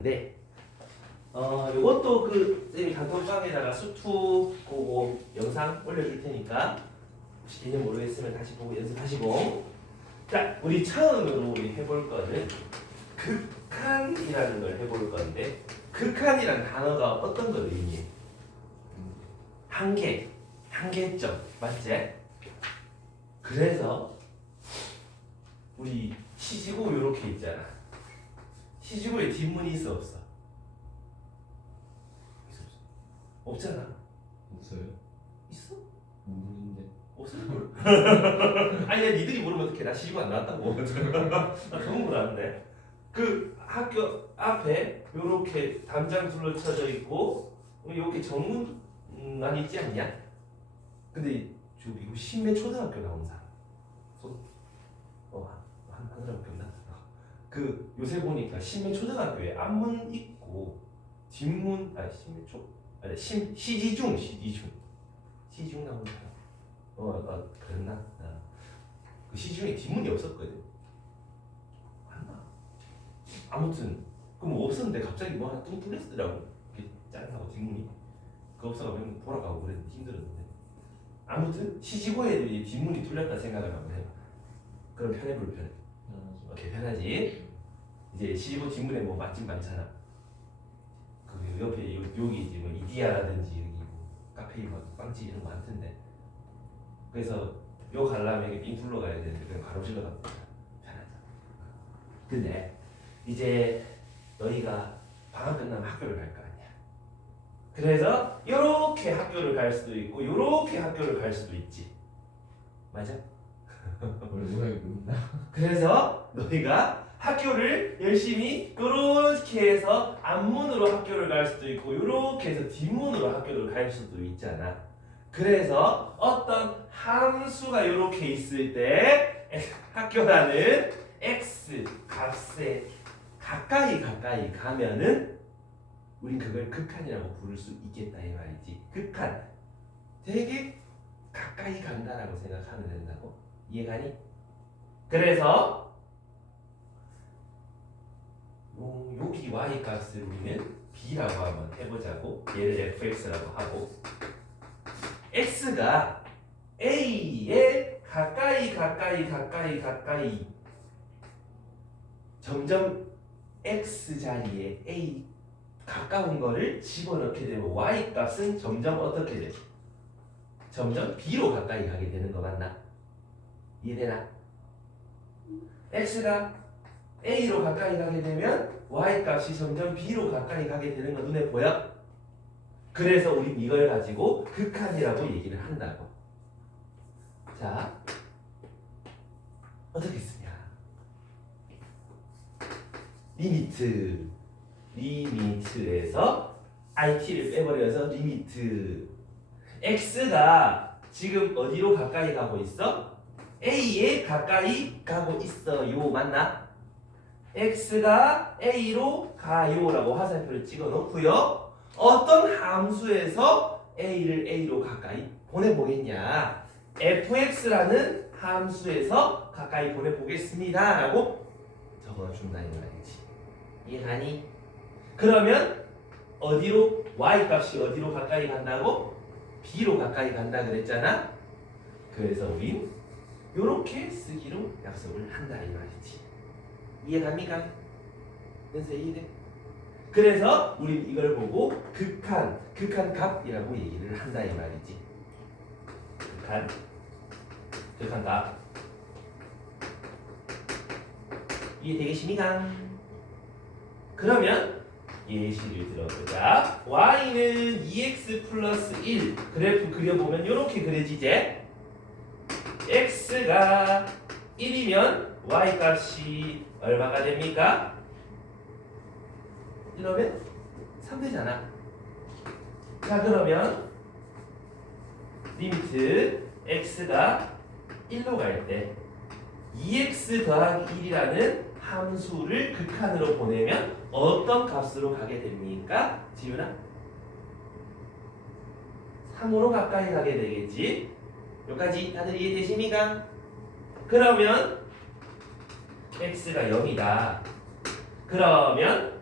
네. 요것도 선생님이 단톡방에다가 수투 보고 영상 올려줄 테니까 혹시 개념 모르겠으면 다시 보고 연습하시고. 자, 우리 처음으로 우리 해볼 거는 극한이라는 걸 해볼 건데, 극한이라는 단어가 어떤 걸 의미해? 한계, 한계점, 맞지? 그래서 우리 시지고 요렇게 있잖아. 시지고에 뒷문이 있어 없어? 없잖아. 없어요? 있어? 모르는데. 없을 걸. 아니야, 니들이 모르면 어떡해? 나 시지고 안 나왔다고. 나 그건 몰랐는데. 그 학교 앞에 요렇게 담장 둘러쳐져 있고 요렇게 정문만 있지 않냐? 근데 저기 이거 신매 초등학교 나온 사람. 한 사람 기억나? 그 요새 보니까 신매 초등학교에 앞문 있고 뒷문 시지중 나온 사람. 그랬나? 그 시지중에 뒷문이 없었거든. 맞나? 아무튼 그럼 없었는데 갑자기 뭐 하나 뚱 뚫렸더라고. 이렇게 짜증나고 뒷문이. 그 없어가면 돌아가고 그랬는데 힘들었는데. 아무튼 시지고에 뒷문이 뚫렸다 생각을 한번 해봐. 그럼 편해 불편해? 오케이, 편하지. 이제 시지고 뒷문에 뭐 맛집 많잖아. 그 옆에 여기 이제 뭐 이디야라든지 여기 뭐 카페 막 빵집 이런 거 많던데. 그래서 요 가려면 이게 삥 둘러가야 되는데 그냥 가로질러 가면 편하죠. 근데 이제 너희가 방학 끝나면 학교를 갈 거 아니야. 그래서 요렇게 학교를 갈 수도 있고 요렇게 학교를 갈 수도 있지. 맞아? 원래 모르나? 그래서 너희가 학교를 열심히 요렇게 해서 앞문으로 학교를 갈 수도 있고 요렇게 해서 뒷문으로 학교를 갈 수도 있잖아. 그래서 어떤 함수가 요렇게 있을 때 학교라는 x 값에 가까이 가면은 우린 그걸 극한이라고 부를 수 있겠다 이 말이지. 극한, 되게 가까이 간다라고 생각하면 된다고. 이해가니? 그래서 여기 y 값을 우리는 b라고 한번 해보자고. 얘를 fx라고 하고 x가 a에 가까이 점점 x 자리에 a 가까운 거를 집어넣게 되면 y 값은 점점 어떻게 돼? 점점 b로 가까이 가게 되는 거 맞나? 이해되나? x가 a로 가까이 가게 되면 y 값이 점점 b로 가까이 가게 되는 거 눈에 보여? 그래서 우린 이걸 가지고 극한이라고 얘기를 한다고. 자, 어떻게 쓰냐? 리미트에서 it를 빼버려서 리미트. x가 지금 어디로 가까이 가고 있어? a에 가까이 가고 있어요. 맞나? x가 a로 가요라고 화살표를 찍어 놓고요. 어떤 함수에서 a를 a로 가까이 보내보겠냐? fx라는 함수에서 가까이 보내보겠습니다 라고 적어준다 이 말이지. 이해가니? 그러면 어디로? y값이 어디로 가까이 간다고? b로 가까이 간다 그랬잖아? 그래서 우린 요렇게 쓰기로 약속을 한다 이 말이지. 이해갑니까? 그래서 이해돼? 그래서 우린 이걸 보고 극한 값이라고 얘기를 한다 이 말이지. 극한 값. 이해되겠습니까? 그러면 예시를 들어보자. y는 2x 플러스 1 그래프 그려보면 이렇게 그려지지. x가 1이면 y 값이 얼마가 됩니까? 이러면 3되잖아. 자, 그러면 리미트 x가 1로 갈 때 2x 더하기 1이라는 함수를 극한으로 보내면 어떤 값으로 가게 됩니까? 지윤아? 3으로 가까이 가게 되겠지. 여기까지 다들 이해되십니까? 그러면 x가 0이다. 그러면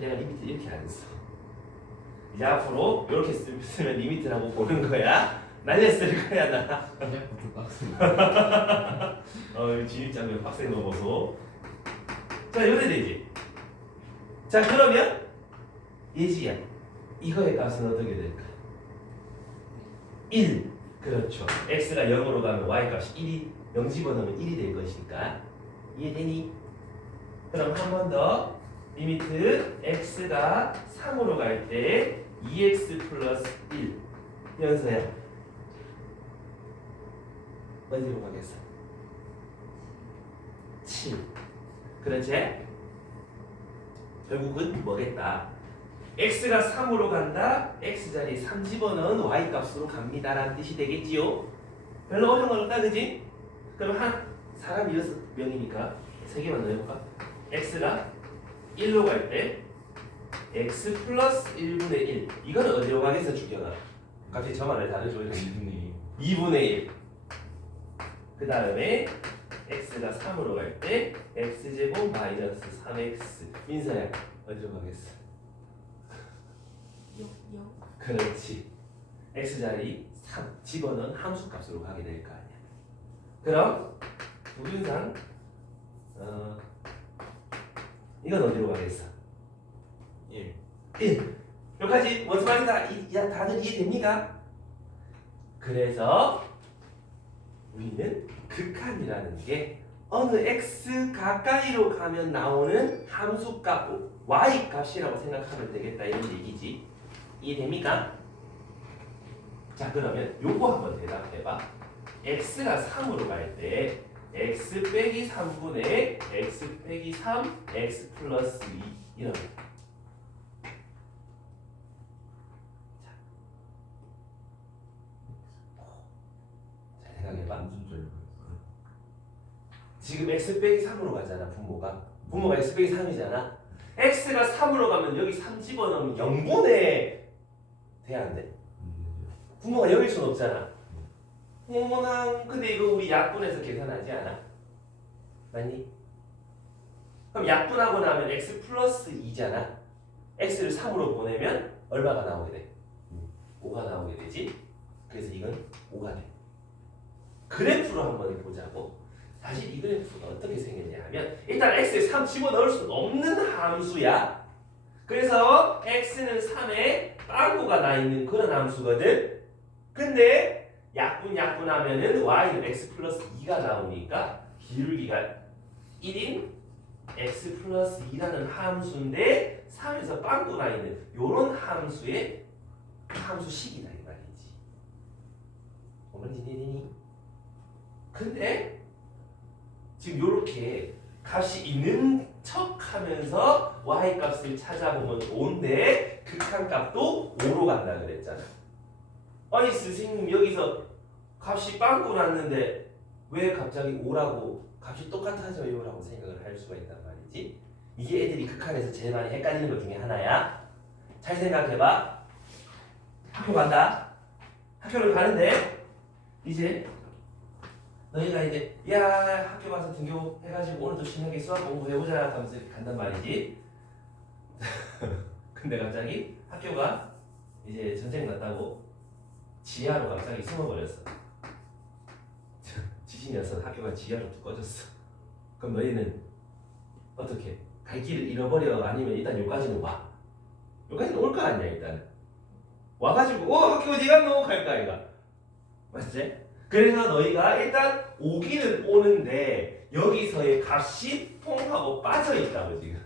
내가 리미트 이렇게 안 써. 이제 앞으로 이렇게 쓰면 리미트라고 보는 거야. 날렸을 거야 나. 시작부터 빡세네. 진입장면 빡세게 넘어서. 자 이래 되지. 자 그러면 예지야. 이거의 값은 어떻게 될까? 1. 그렇죠. x가 0으로 가면 y 값이 1이 0 집어넣으면 1이 될 것이니까. 이해되니? 그럼 한 번 더. 리미트 x가 3으로 갈 때 2x 플러스 1 연서야 어디로 가겠어? 7 그렇지? 결국은 뭐겠다? x가 3으로 간다 x자리에 3 집어넣은 y 값으로 갑니다 라는 뜻이 되겠지요? 별로 어려운 건 없다 그지? 그럼 한 사람이 6명이니까 3개만 넣어볼까? x가 1로 갈 때 x 플러스 1분의 1 이거는 어디로 가겠어 주경아? 갑자기 저 말을 다르죠? 2분의 1 그 다음에 x가 3으로 갈 때 x제곱 마이너스 3x 민서야 어디로 가겠어? 0. 그렇지 x자리 3 집어넣은 함수값으로 가게 될 거 아니야 그럼 부분상 이건 어디로 가겠어? 1. 1 여기까지 무슨 말인가 다들 이해됩니까? 그래서 우리는 극한이라는 게 어느 x 가까이로 가면 나오는 함수값 y 값이라고 생각하면 되겠다 이런 얘기지 이해됩니까? 자 그러면 요거 한번 대답해봐 x가 3으로 갈 때 x 빼기 3분의 x 빼기 3 x 플러스 2 이런 자 생각해봐 무슨 소리야? 지금 x 빼기 3으로 가잖아 부모가 x 빼기 3이잖아 x가 3으로 가면 여기 3 집어넣으면 0분의 돼야 안 돼? 부모가 여길 순 없잖아 어머나 근데 이거 우리 약분해서 계산하지 않아? 맞니? 그럼 약분하고 나면 x 플러스 2잖아 x를 3으로 보내면 얼마가 나오게 돼? 5가 나오게 되지? 그래서 이건 5가 돼 그래프로 한번 보자고 사실 이 그래프가 어떻게 생겼냐 하면 일단 x에 3 집어넣을 수 없는 함수야 그래서 x는 3에 빵꾸가 나 있는 그런 함수거든 근데 약분하면은 y는 x 플러스 2가 나오니까 기울기가 1인 x 플러스 2라는 함수인데 3에서 빵꾸가 있는 요런 함수의 함수식이다 이 말이지 오늘 이해되니? 근데 지금 요렇게 값이 있는 척 하면서 y 값을 찾아보면 5인데 극한값도 5로 간다 그랬잖아 아니 스승님 여기서 값이 빵꾸 났는데 왜 갑자기 5라고 값이 똑같아져요 라고 생각을 할 수가 있단 말이지 이게 애들이 극한에서 제일 많이 헷갈리는 것 중에 하나야 잘 생각해봐 학교 간다 학교를 가는데 이제 너희가 이제 야 학교 가서 등교 해가지고 오늘도 신나게 수학 공부해보자 하면서 간단 말이지 근데 갑자기 학교가 이제 전쟁 났다고 지하로 갑자기 숨어버렸어 지진이어서 학교가 지하로 뚝 꺼졌어 그럼 너희는 어떻게 갈 길을 잃어버려 아니면 일단 여기까지는 와 여기까지는 올 거 아니야 일단 와가지고 학교 어디 갔노 갈까 아이가 맞지? 그래서 너희가 일단 오기는 오는데 여기서의 값이 통하고 빠져있다고 지금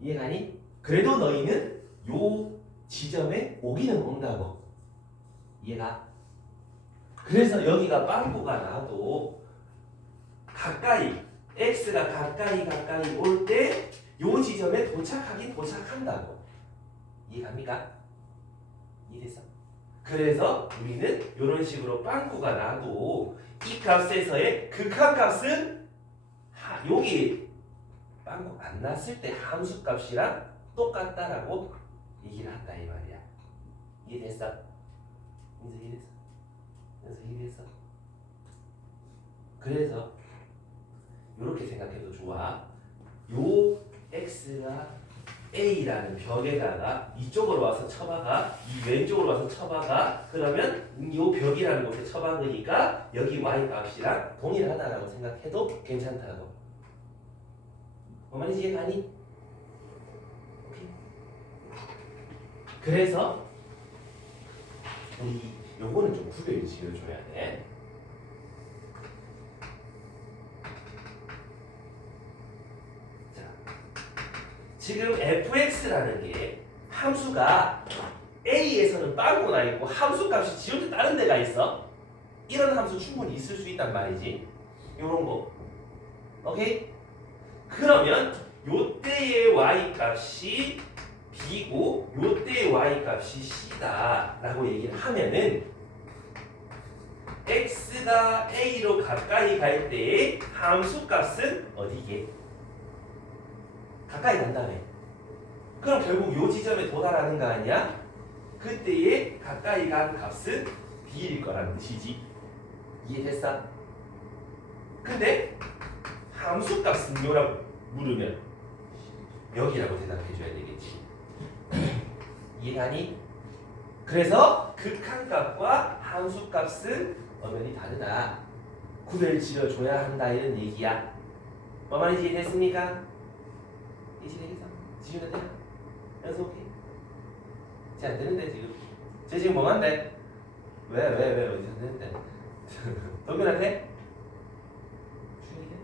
이해가니? 그래도 너희는 요 지점에 오기는 온다고 이해가? 그래서 여기가 빵꾸가 나도 가까이 x가 가까이 올 때 요 지점에 도착하긴 도착한다고 이해갑니까? 이해됐어? 그래서 우리는 이런 식으로 빵꾸가 나도 이 값에서의 극한값은 여기 빵꾸 안 났을 때 함수값이랑 똑같다라고 얘기를 한다 이 말이야 이해됐어? 이해됐어? 그래서 이해됐어? 그래서 이렇게 생각해도 좋아 요 x가 A라는 벽에다가 이쪽으로 와서 쳐박아, 이 왼쪽으로 와서 쳐박아, 그러면 이 벽이라는 곳에 쳐박으니까 여기 y 값이랑 동일하다라고 생각해도 괜찮다고. 뭔 말인지 이해 가니? 오케이. 그래서 우리 요거는 좀 구별을 지어줘야 돼. 자, 지금 fx라는 게 함수가 a에서는 빵꾸 나 있고 함수 값이 지 혼자 다른 데가 있어. 이런 함수 충분히 있을 수 있단 말이지. 요런 거. 오케이? 그러면 요때의 y 값이 b고 요때의 y 값이 c다 라고 얘기를 하면은 x가 a로 가까이 갈 때의 함수 값은 어디게? 가까이 간다며. 그럼 결국 요 지점에 도달하는 거 아니야? 그때의 가까이 간 값은 b일 거라는 뜻이지. 이해됐어? 근데 함수 값은 요라고 물으면 여기라고 대답해줘야 되겠지. 이해가니? 그래서 극한값과 함수값은 엄연히 다르다. 구별 지어줘야 한다 이런 얘기야. 뭐 말인지 이해됐습니까? 이해되겠어? 지우면 돼? 그래서 오케이. 잘 안되는데 지금. 쟤 지금 뭐한데? 왜 어디서 되는데? 동근한테? 중요해?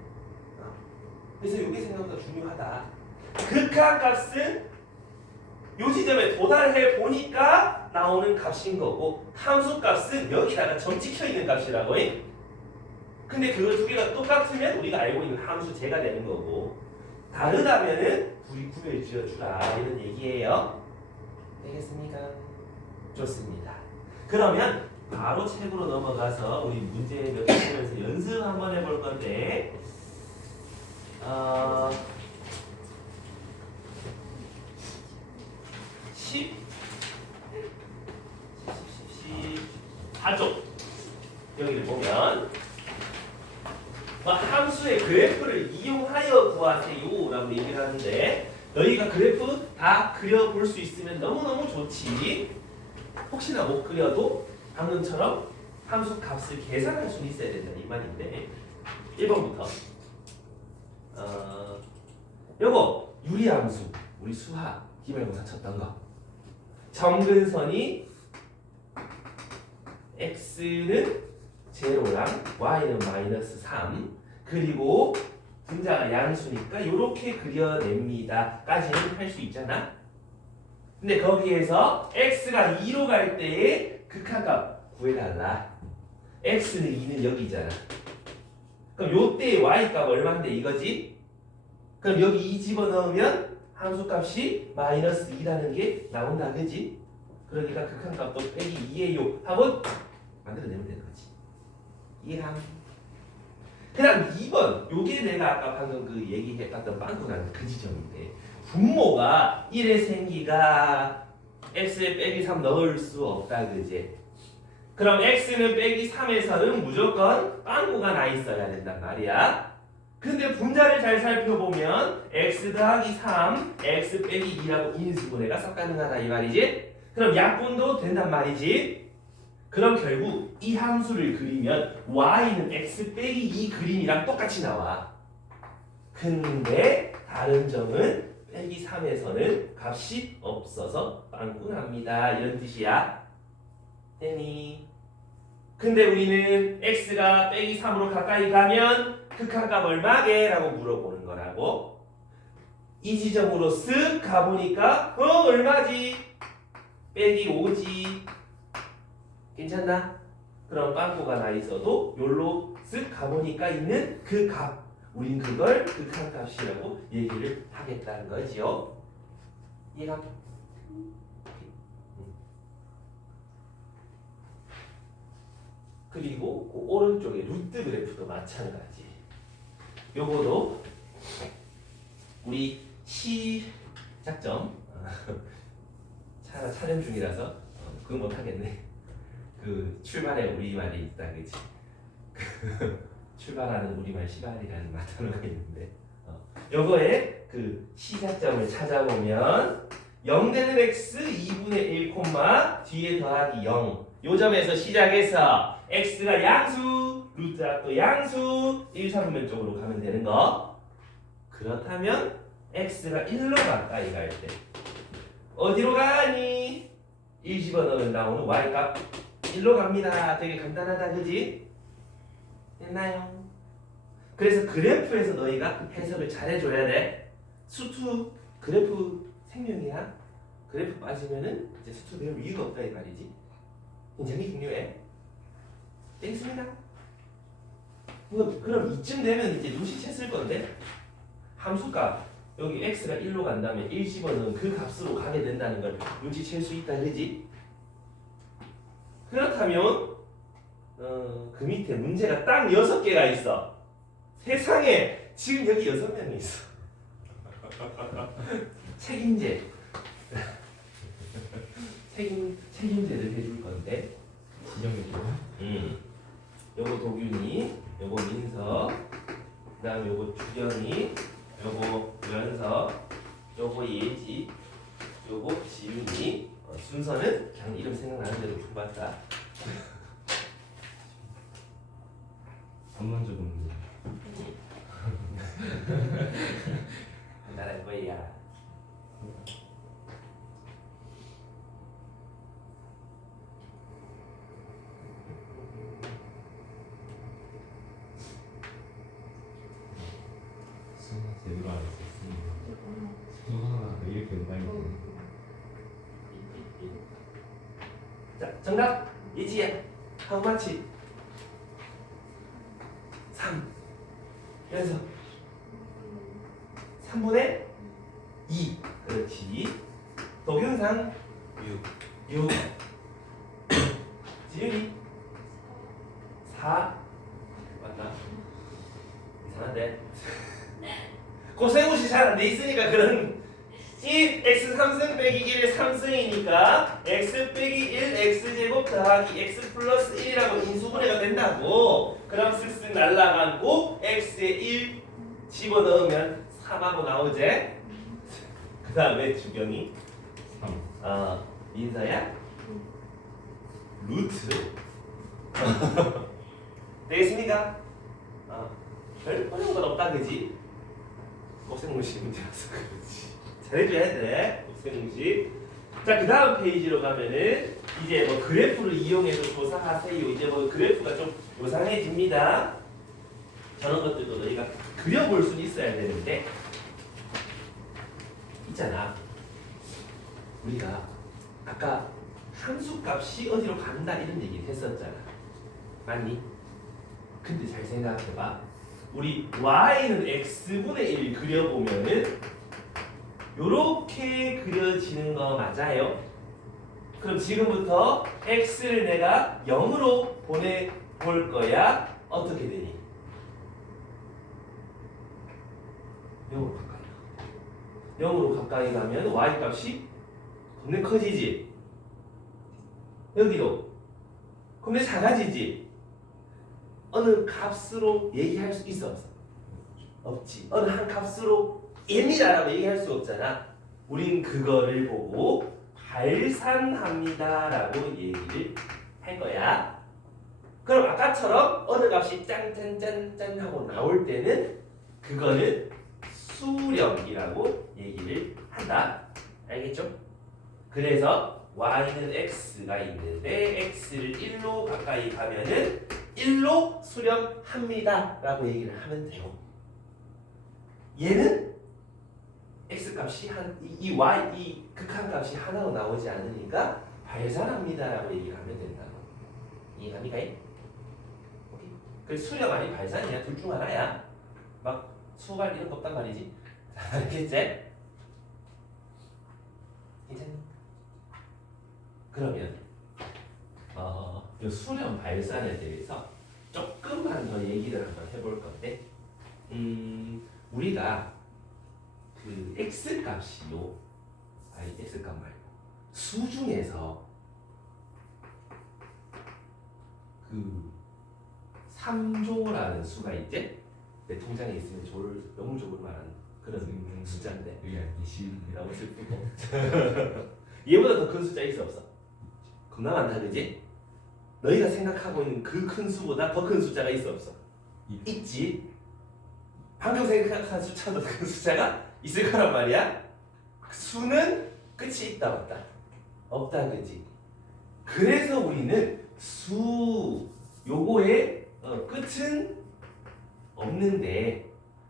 그래서 이게 생각보다 중요하다. 극한값은 요 지점에 도달해 보니까 나오는 값인 거고 함수값은 여기다가 점 찍혀 있는 값이라고 해. 근데 그 두 개가 똑같으면 우리가 알고 있는 함수제가 되는 거고 다르다면은 우리 구별 지어주라 이런 얘기예요. 되겠습니까? 좋습니다. 그러면 바로 책으로 넘어가서 우리 문제 몇 개 보면서 연습 한번 해볼 건데 14쪽 여기를 보면 함수의 그래프를 이용하여 구하세요 라고 얘기를 하는데 너희가 그래프 다 그려볼 수 있으면 너무너무 좋지. 혹시나 못 그려도 방금처럼 함수 값을 계산할 수 있어야 된다 이 말인데 1번부터 요거 유리함수 우리 수학 기말고사 쳤던 거 점근선이 x는 제로랑 y는 마이너스 3 그리고 분자가 양수니까 이렇게 그려냅니다 까지는 할 수 있잖아. 근데 거기에서 x가 2로 갈 때의 극한값 구해달라. x는 2는 여기잖아. 그럼 요때의 y값 얼마인데 이거지? 그럼 여기 2 집어넣으면 함수값이 마이너스 2라는 게 나온다 그지? 그러니까 극한값도 빼기 2예요 하고 만들어내면 되는 거지. 이해함? 그 다음 2번 요게 내가 아까 방금 그 얘기했던 빵꾸나는 그 지점인데 분모가 1의 생기가 x에 빼기 3 넣을 수 없다 그제? 그럼 x는 빼기 3에서는 무조건 빵꾸가 나 있어야 된단 말이야. 근데 분자를 잘 살펴보면 x 더하기 3, x 빼기 2라고 인수분해가 싹 가능하다 이 말이지? 그럼 약분도 된단 말이지? 그럼 결국 이 함수를 그리면 y는 x 빼기 2 그림이랑 똑같이 나와. 근데 다른 점은 빼기 3에서는 값이 없어서 빵꾸납니다. 이런 뜻이야. 되니? 근데 우리는 x가 빼기 3으로 가까이 가면 극한값 얼마게? 라고 물어보는 거라고. 이 지점으로 쓱 가보니까 얼마지? 빼기 5지. 괜찮나? 그럼 빵꾸가 나 있어도 요로 쓱 가보니까 있는 그 값. 우린 그걸 극한값이라고 얘기를 하겠다는 거지요. 이해가? 그리고 그 오른쪽에 루트 그래프도 마찬가지. 요거도 우리 시작점 촬영 중이라서 그건 못하겠네. 그 출발에 우리말이 있다 그치? 출발하는 우리말 시발이라는 단어가 있는데 요거의 그 시작점을 찾아보면 0 되는 x 2분의 1 콤마 뒤에 더하기 0. 요 점에서 시작해서 x가 양수, 루트가 또 양수 1, 3분면 쪽으로 가면 되는 거. 그렇다면 x가 1로 가까이 갈 때 어디로 가니? 1 집어넣으면 나오는 y값 1로 갑니다. 되게 간단하다, 그지? 됐나요? 그래서 그래프에서 너희가 해석을 잘 해줘야 돼. 수투 그래프 생명이야. 그래프 빠지면은 이제 수투 배울 이유가 없다 이 말이지. 굉장히 중요해. 됐습니다. 그럼 이쯤 되면 이제 눈치챘을 건데 함수값 여기 x가 1로 간다면 1 집어넣은 그 값으로 가게 된다는 걸 눈치챌 수 있다, 그지? 그렇다면 그 밑에 문제가 딱 6개가 있어. 세상에 지금 여기 6명이 있어. 책임제 책임제를 해줄 건데 지정이죠. 요거 도균이, 요거 민서, 그다음 요거 주경이, 요거 연서, 요거 예지, 요거 지윤이. 순서는 그냥 이름 생각나는 대로 줘봤다. 전문적인 문제. 나랄 거야. 수학 제대로 안 했었습니다. 수학 이렇게 된다니까. 자, 정답 예지야. How much? 3. 연서 3분의 2. 그렇지. 도균상 6. 지윤이 4. 맞나? 이상한데. 고생우시 잘 안 돼 있으니까 그런 x 3승 빼기 1의 3승이니까 x 빼기 1 x제곱 더하기 x 플러스 1이라고 인수분해가 된다고. 그럼 쓱쓱 날라가고 x에 1 집어넣으면 3하고 나오지. 그 다음에 주경이 3. 민서야 루트. 되겠습니까? 별 어려운 건 없다, 그지? 곱셈공식 문제라서 그렇지. 잘해줘야 돼. 곱셈공식. 자, 그 다음 페이지로 가면은 이제 뭐 그래프를 이용해서 조사하세요. 이제 뭐 그래프가 좀 요상해집니다. 저런 것들도 너희가 그려볼 수는 있어야 되는데 있잖아. 우리가 아까 함수값이 어디로 간다 이런 얘기를 했었잖아. 맞니? 근데 잘 생각해봐. 우리 y는 x분의 1 그려보면은 요렇게 그려지는 거 맞아요? 그럼 지금부터 x를 내가 0으로 보내볼 거야. 어떻게 되니? 0으로 가까이 가. 0으로 가까이 가면 y 값이 겁내 커지지? 여기도 겁내 작아지지? 어느 값으로 얘기할 수 있어 없어? 없지. 어느 한 값으로 얘입니다라고 얘기할 수 없잖아. 우린 그거를 보고 발산합니다라고 얘기를 할 거야. 그럼 아까처럼 어느 값이 짠짠짠짠 하고 나올 때는 그거는 수렴이라고 얘기를 한다. 알겠죠? 그래서 y는 x가 있는데 x를 1로 가까이 가면은 1로 수렴합니다 라고 얘기를 하면 되고, 얘는 x값이 이 y 이 극한값이 하나로 나오지 않으니까 발산합니다 라고 얘기를 하면 된다고. 이해갑니까? 오케이. 그 수렴 아니 발산이야. 둘 중 하나야. 막 수갈 이런 거 없단 말이지. 알겠지? 괜찮니? 그러면 이 수렴 발산에 대해서 조금만 더 얘기를 한번 해볼 건데, 우리가 그 x 값이요, 아니 x 값 말고 수 중에서 그 3조라는 수가 있지? 내 통장에 있으면 명목적으로 말하는 그런 숫자인데 이게 안 되시는데. 너무 슬프고 얘보다 더 큰 숫자 있어 없어? 겁나 많다 그지? 너희가 생각하고 있는 그 큰 수보다 더 큰 숫자가 있어 없어? 있지. 방금 생각한 숫자도 큰 숫자가 있을 거란 말이야. 수는 끝이 있다 없다? 없다 그지? 그래서 우리는 수 요거의 끝은 없는데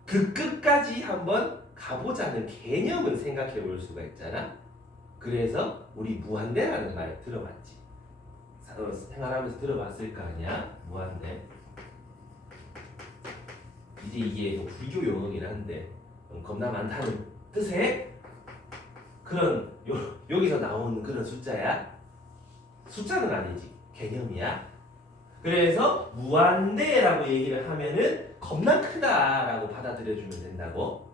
그 끝까지 한번 가보자는 개념은 생각해 볼 수가 있잖아. 그래서 우리 무한대라는 말 들어봤지. 생활하면서 들어봤을 거 아니야. 무한대. 이제 이게 뭐 불교 용어긴 한데 겁나 많다는 뜻의 그런 여기서 나오는 그런 숫자야. 숫자는 아니지. 개념이야. 그래서 무한대라고 얘기를 하면은 겁나 크다라고 받아들여주면 된다고.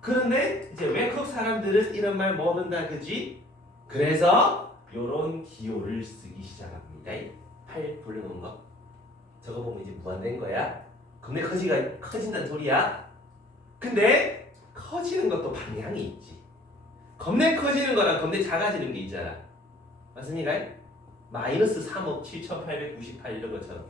그런데 이제 외국 사람들은 이런 말 모른다 그지? 그래서 요런 기호를 쓰기 시작합니다. 팔 돌려놓은 거. 저거 보면 이제 무한대인 거야. 겁나 커진다는 소리야. 근데 커지는 것도 방향이 있지. 겁내 커지는 거랑 겁내 작아지는 게 있잖아. 맞습니까? 마이너스 3억 7,898 이런 것처럼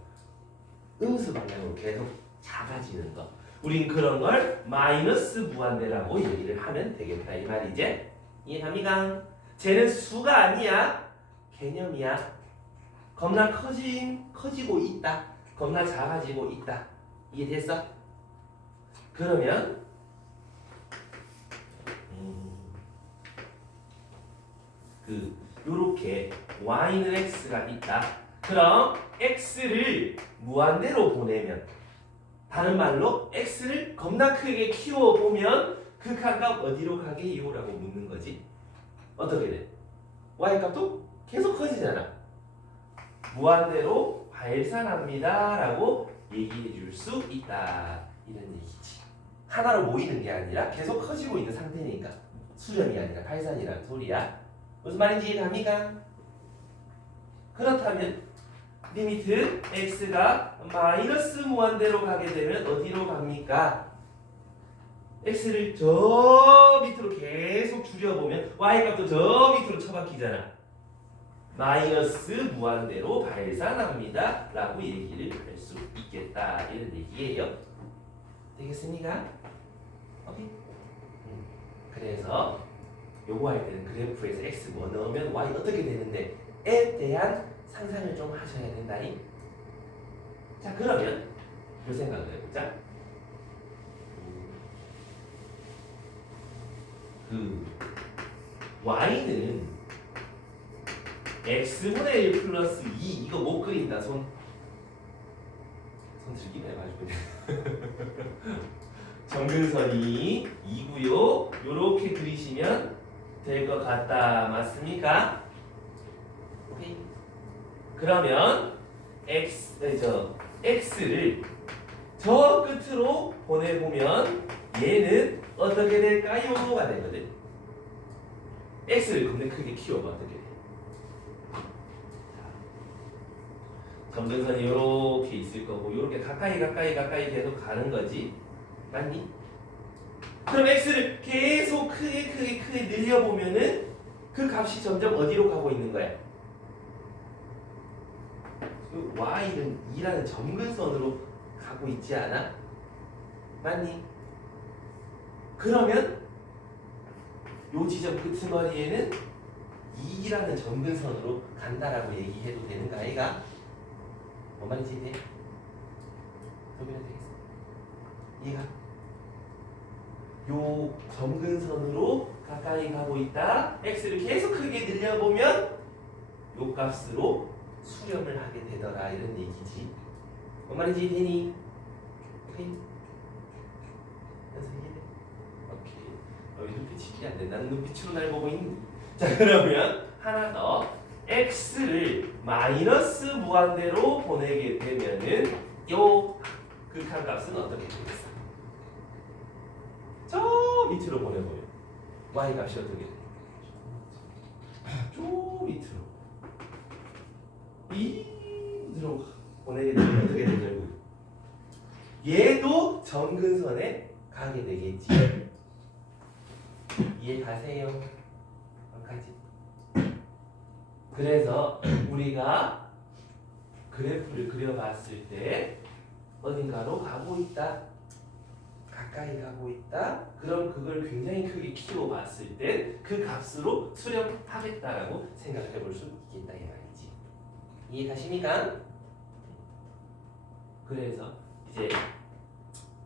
음수 방향으로 계속 작아지는 거. 우린 그런 걸 마이너스 무한대라고 얘기를 하면 되겠다 이 말이지. 이해합니까? 쟤는 수가 아니야. 개념이야. 겁나 커지고 있다. 겁나 작아지고 있다. 이해됐어? 그러면 요렇게 y는 x가 있다. 그럼 x를 무한대로 보내면, 다른 말로 x를 겁나 크게 키워보면 극한값 어디로 가게요? 라고 묻는 거지. 어떻게 돼? y 값도 계속 커지잖아. 무한대로 발산합니다 라고 얘기해 줄 수 있다. 이런 얘기지. 하나로 모이는 게 아니라 계속 커지고 있는 상태니까 수렴이 아니라 발산이라는 소리야. 무슨 말인지 이해합니까? 그렇다면 리미트 x가 마이너스 무한대로 가게 되면 어디로 갑니까? x를 저 밑으로 계속 줄여보면 y 값도 저 밑으로 처박히잖아. 마이너스 무한대로 발산합니다 라고 얘기를 할 수 있겠다 이런 얘기예요. 되겠습니까? 오케이. 그래서 요거 할 때는 그래프에서 x 뭐 넣으면 y 어떻게 되는데 에 대한 상상을 좀 하셔야 된다니. 자 그러면 요 생각을 해보자. y는 x분의 1 플러스 2 이거 못 그린다. 손 들기 해가지고 정근선이 2고요. 요렇게 그리시면 될 것 같다. 맞습니까? 오케이. 그러면 x를 저 끝으로 보내보면 얘는 어떻게 될까요?가 되거든. x를 겁나 크게 키워봐. 어떻게 돼? 점근선이 이렇게 있을 거고 이렇게 가까이 계속 가는 거지. 맞니? 그럼 x를 계속 크게 늘려보면은 그 값이 점점 어디로 가고 있는 거야? y는 2라는 점근선으로 가고 있지 않아? 맞니? 그러면 요 지점 끄트머리에는 2라는 점근선으로 간다라고 얘기해도 되는 거 아이가? 뭔 말인지 이해? 소비는 되겠어? 이해가? 요 점근선으로 가까이 가고 있다. x를 계속 크게 늘려보면 요 값으로 수렴을 하게 되더라 이런 얘기지. 뭔 말인지 이해되니? 오케이? 그래서 이해돼? 오케이. 왜 눈빛이 이해 안 돼? 나는 눈빛으로 날 보고 있니? 자 그러면 하나 더. x를 마이너스 무한대로 보내게 되면은 요 극한값은 어떻게 되겠어? 저 밑으로 보내보면 y 값이 어떻게 돼? 저 밑으로 이 밑으로 보내게 되면 어떻게 되냐고. 얘도 점근선에 가게 되겠지. 이해 가세요? 여기까지. 그래서 우리가 그래프를 그려봤을 때 어딘가로 가고 있다, 가까이 가고 있다. 그럼 그걸 굉장히 크게 키워봤을 때 그 값으로 수렴하겠다라고 생각해 볼 수 있겠다 이 말이지. 이해 가십니까? 그래서 이제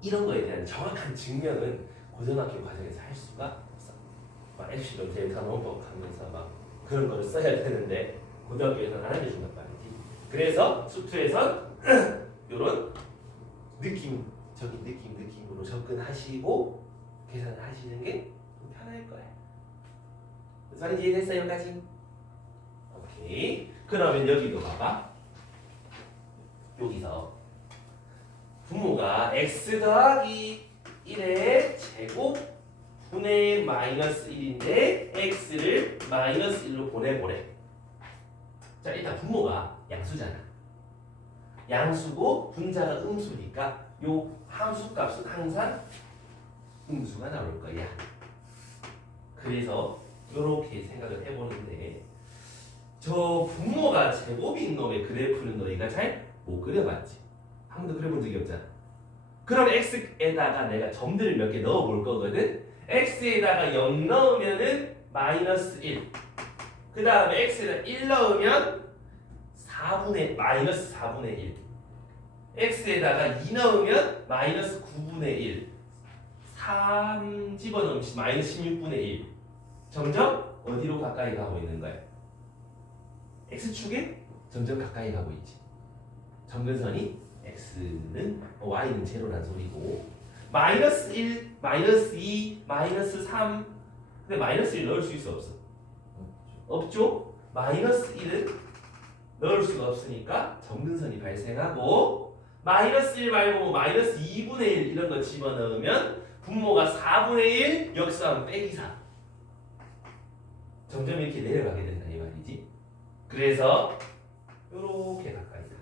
이런 거에 대한 정확한 증명은 고등학교 과정에서 할 수가 없어. 막 엡실론 델타 논법 하면서 막 그런 거를 써야 되는데 고등학교에서는 안 알려준단 말이지. 그래서 수투에선 이런 느낌적인 느낌으로 접근하시고 계산을 하시는 게 편할 거예요. 무슨 말인지 이해됐어요? 여기까지? 오케이. 그러면 여기도 봐봐. 여기서 부모가 x 더하기 1의 제곱 분의 마이너스 1인데 x를 마이너스 1로 보내보래. 자, 일단 분모가 양수잖아. 양수고 분자가 음수니까 요 함수 값은 항상 음수가 나올 거야. 그래서 이렇게 생각을 해보는데 저 분모가 제곱인 놈의 그래프는 너희가 잘 못 그려봤지. 한 번도 그려본 적이 없잖아. 그럼 x에다가 내가 점들을 몇 개 넣어볼 거거든. x에다가 0 넣으면은 마이너스 1. 그 다음에 x에다 1 넣으면 마이너스 4분의 1. x에다가 2 넣으면 마이너스 9분의 1. 3 집어넣으면 마이너스 16분의 1. 점점 어디로 가까이 가고 있는 거야? x축에 점점 가까이 가고 있지. 점근선이 x는 y는 제로란 소리고 마이너스 1, 마이너스 2, 마이너스 3. 근데 마이너스 1 넣을 수 있어 없어? 없죠? 마이너스 1은 넣을 수가 없으니까 점근선이 발생하고 마이너스 1 말고 마이너스 2분의 1 이런 거 집어넣으면 분모가 4분의 1 역수하면 빼기 4. 점점 이렇게 내려가게 된다 이 말이지. 그래서 요렇게 가까이 가.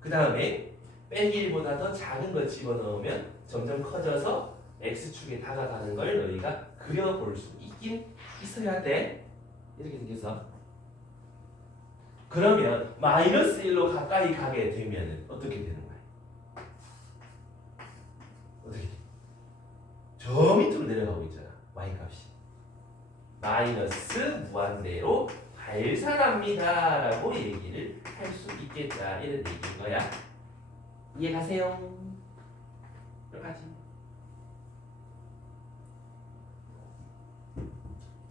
그 다음에 빼기 1보다 더 작은 거 집어넣으면 점점 커져서 x축에 다가가는 걸 너희가 그려볼 수 있긴 있어야 돼. 이렇게 생겨서 그러면 마이너스 1로 가까이 가게 되면 어떻게 되는 거야? 어떻게 돼? 저 밑으로 내려가고 있잖아. y값이 마이너스 무한대로 발산합니다 라고 얘기를 할 수 있겠다 이런 얘기인 거야. 이해 가세요? 여기까지.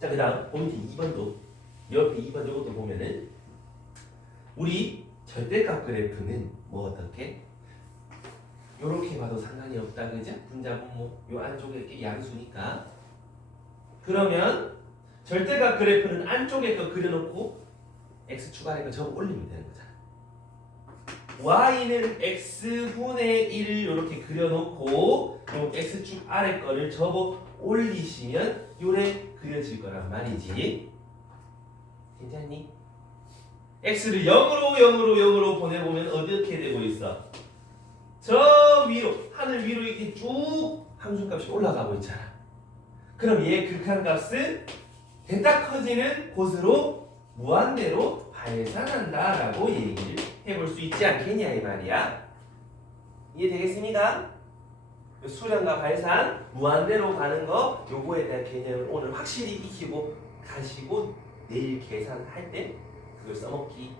자, 그 다음 포인트 2번도 옆에 2번 요것도 보면은 우리 절대값 그래프는 뭐 어떻게? 요렇게 봐도 상관이 없다 그죠? 분자 분모 요 안쪽에 이렇게 양수니까. 그러면 절대값 그래프는 안쪽에 거 그려놓고 x축 아래 거 접어 올리면 되는 거잖아. y는 x분의 1을 이렇게 그려놓고 요 x축 아래 거를 접어 올리시면 요래 그려질 거란 말이지. 괜찮니? x를 0으로 보내보면 어떻게 되고 있어? 저 위로 하늘 위로 이렇게 쭉 함수값이 올라가고 있잖아. 그럼 얘 극한값은 대딱 커지는 곳으로 무한대로 발산한다라고 얘기를 해볼 수 있지 않겠냐 이 말이야. 이해되겠습니까? 수렴과 발산 무한대로 가는 거 요거에 대한 개념을 오늘 확실히 익히고 가시고 내일 계산할 때 그걸 써먹기.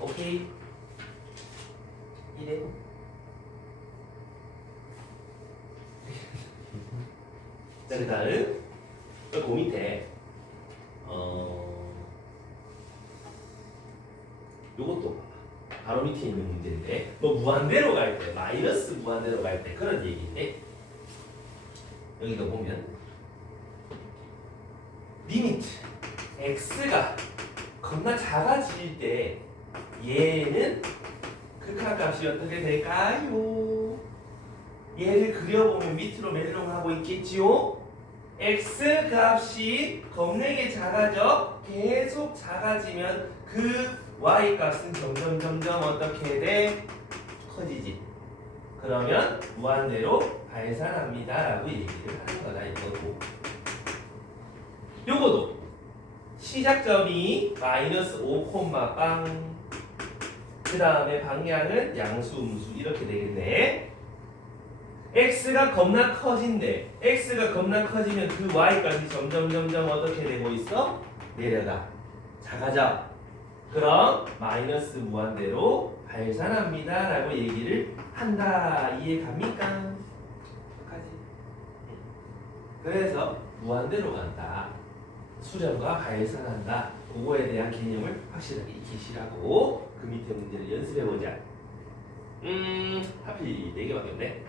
오케이? 이래. 자, 그 다음 그 밑에 요것도 바로 밑에 있는 문제인데 뭐 무한대로 갈 때 마이너스 무한대로 갈 때 그런 얘기인데 여기도 보면 리미트 x가 겁나 작아질 때 얘는 극한값이 어떻게 될까요? 얘를 그려보면 밑으로 멜롱하고 있겠지요? x 값이 겁내게 작아져 계속 작아지면 그 y 값은 점점 어떻게 돼? 커지지. 그러면 무한대로 발산합니다 라고 얘기를 하는 거다 이거고, 요거도 시작점이 마이너스 5, 빵, 그 다음에 방향은 양수 음수 이렇게 되겠네. x가 겁나 커진대. x가 겁나 커지면 그 y까지 점점 어떻게 되고 있어? 내려가, 작아져. 그럼 마이너스 무한대로 발산합니다 라고 얘기를 한다. 이해 갑니까? 까지. 그래서 무한대로 간다, 수렴과 발산한다, 그거에 대한 개념을 확실하게 익히시라고 그 밑에 문제를 연습해보자. 하필 4개밖에 없네.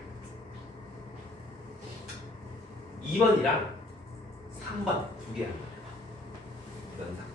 2번이랑 3번 2개 한번 해봐. 이건 3번.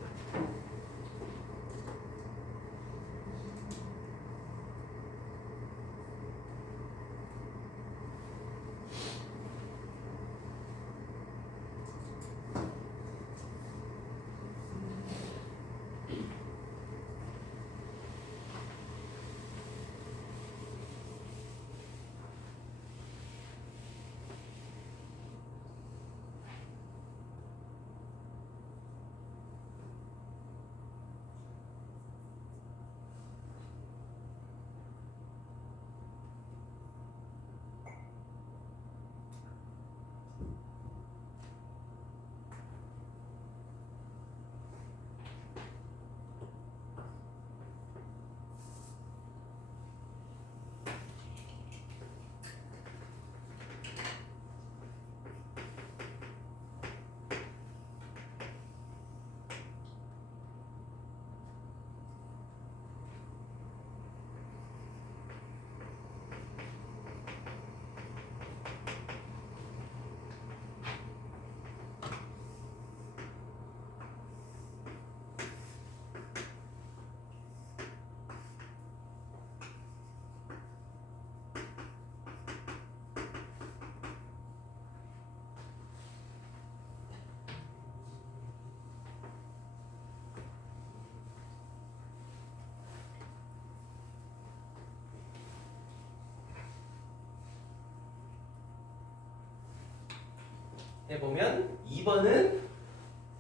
해보면 2번은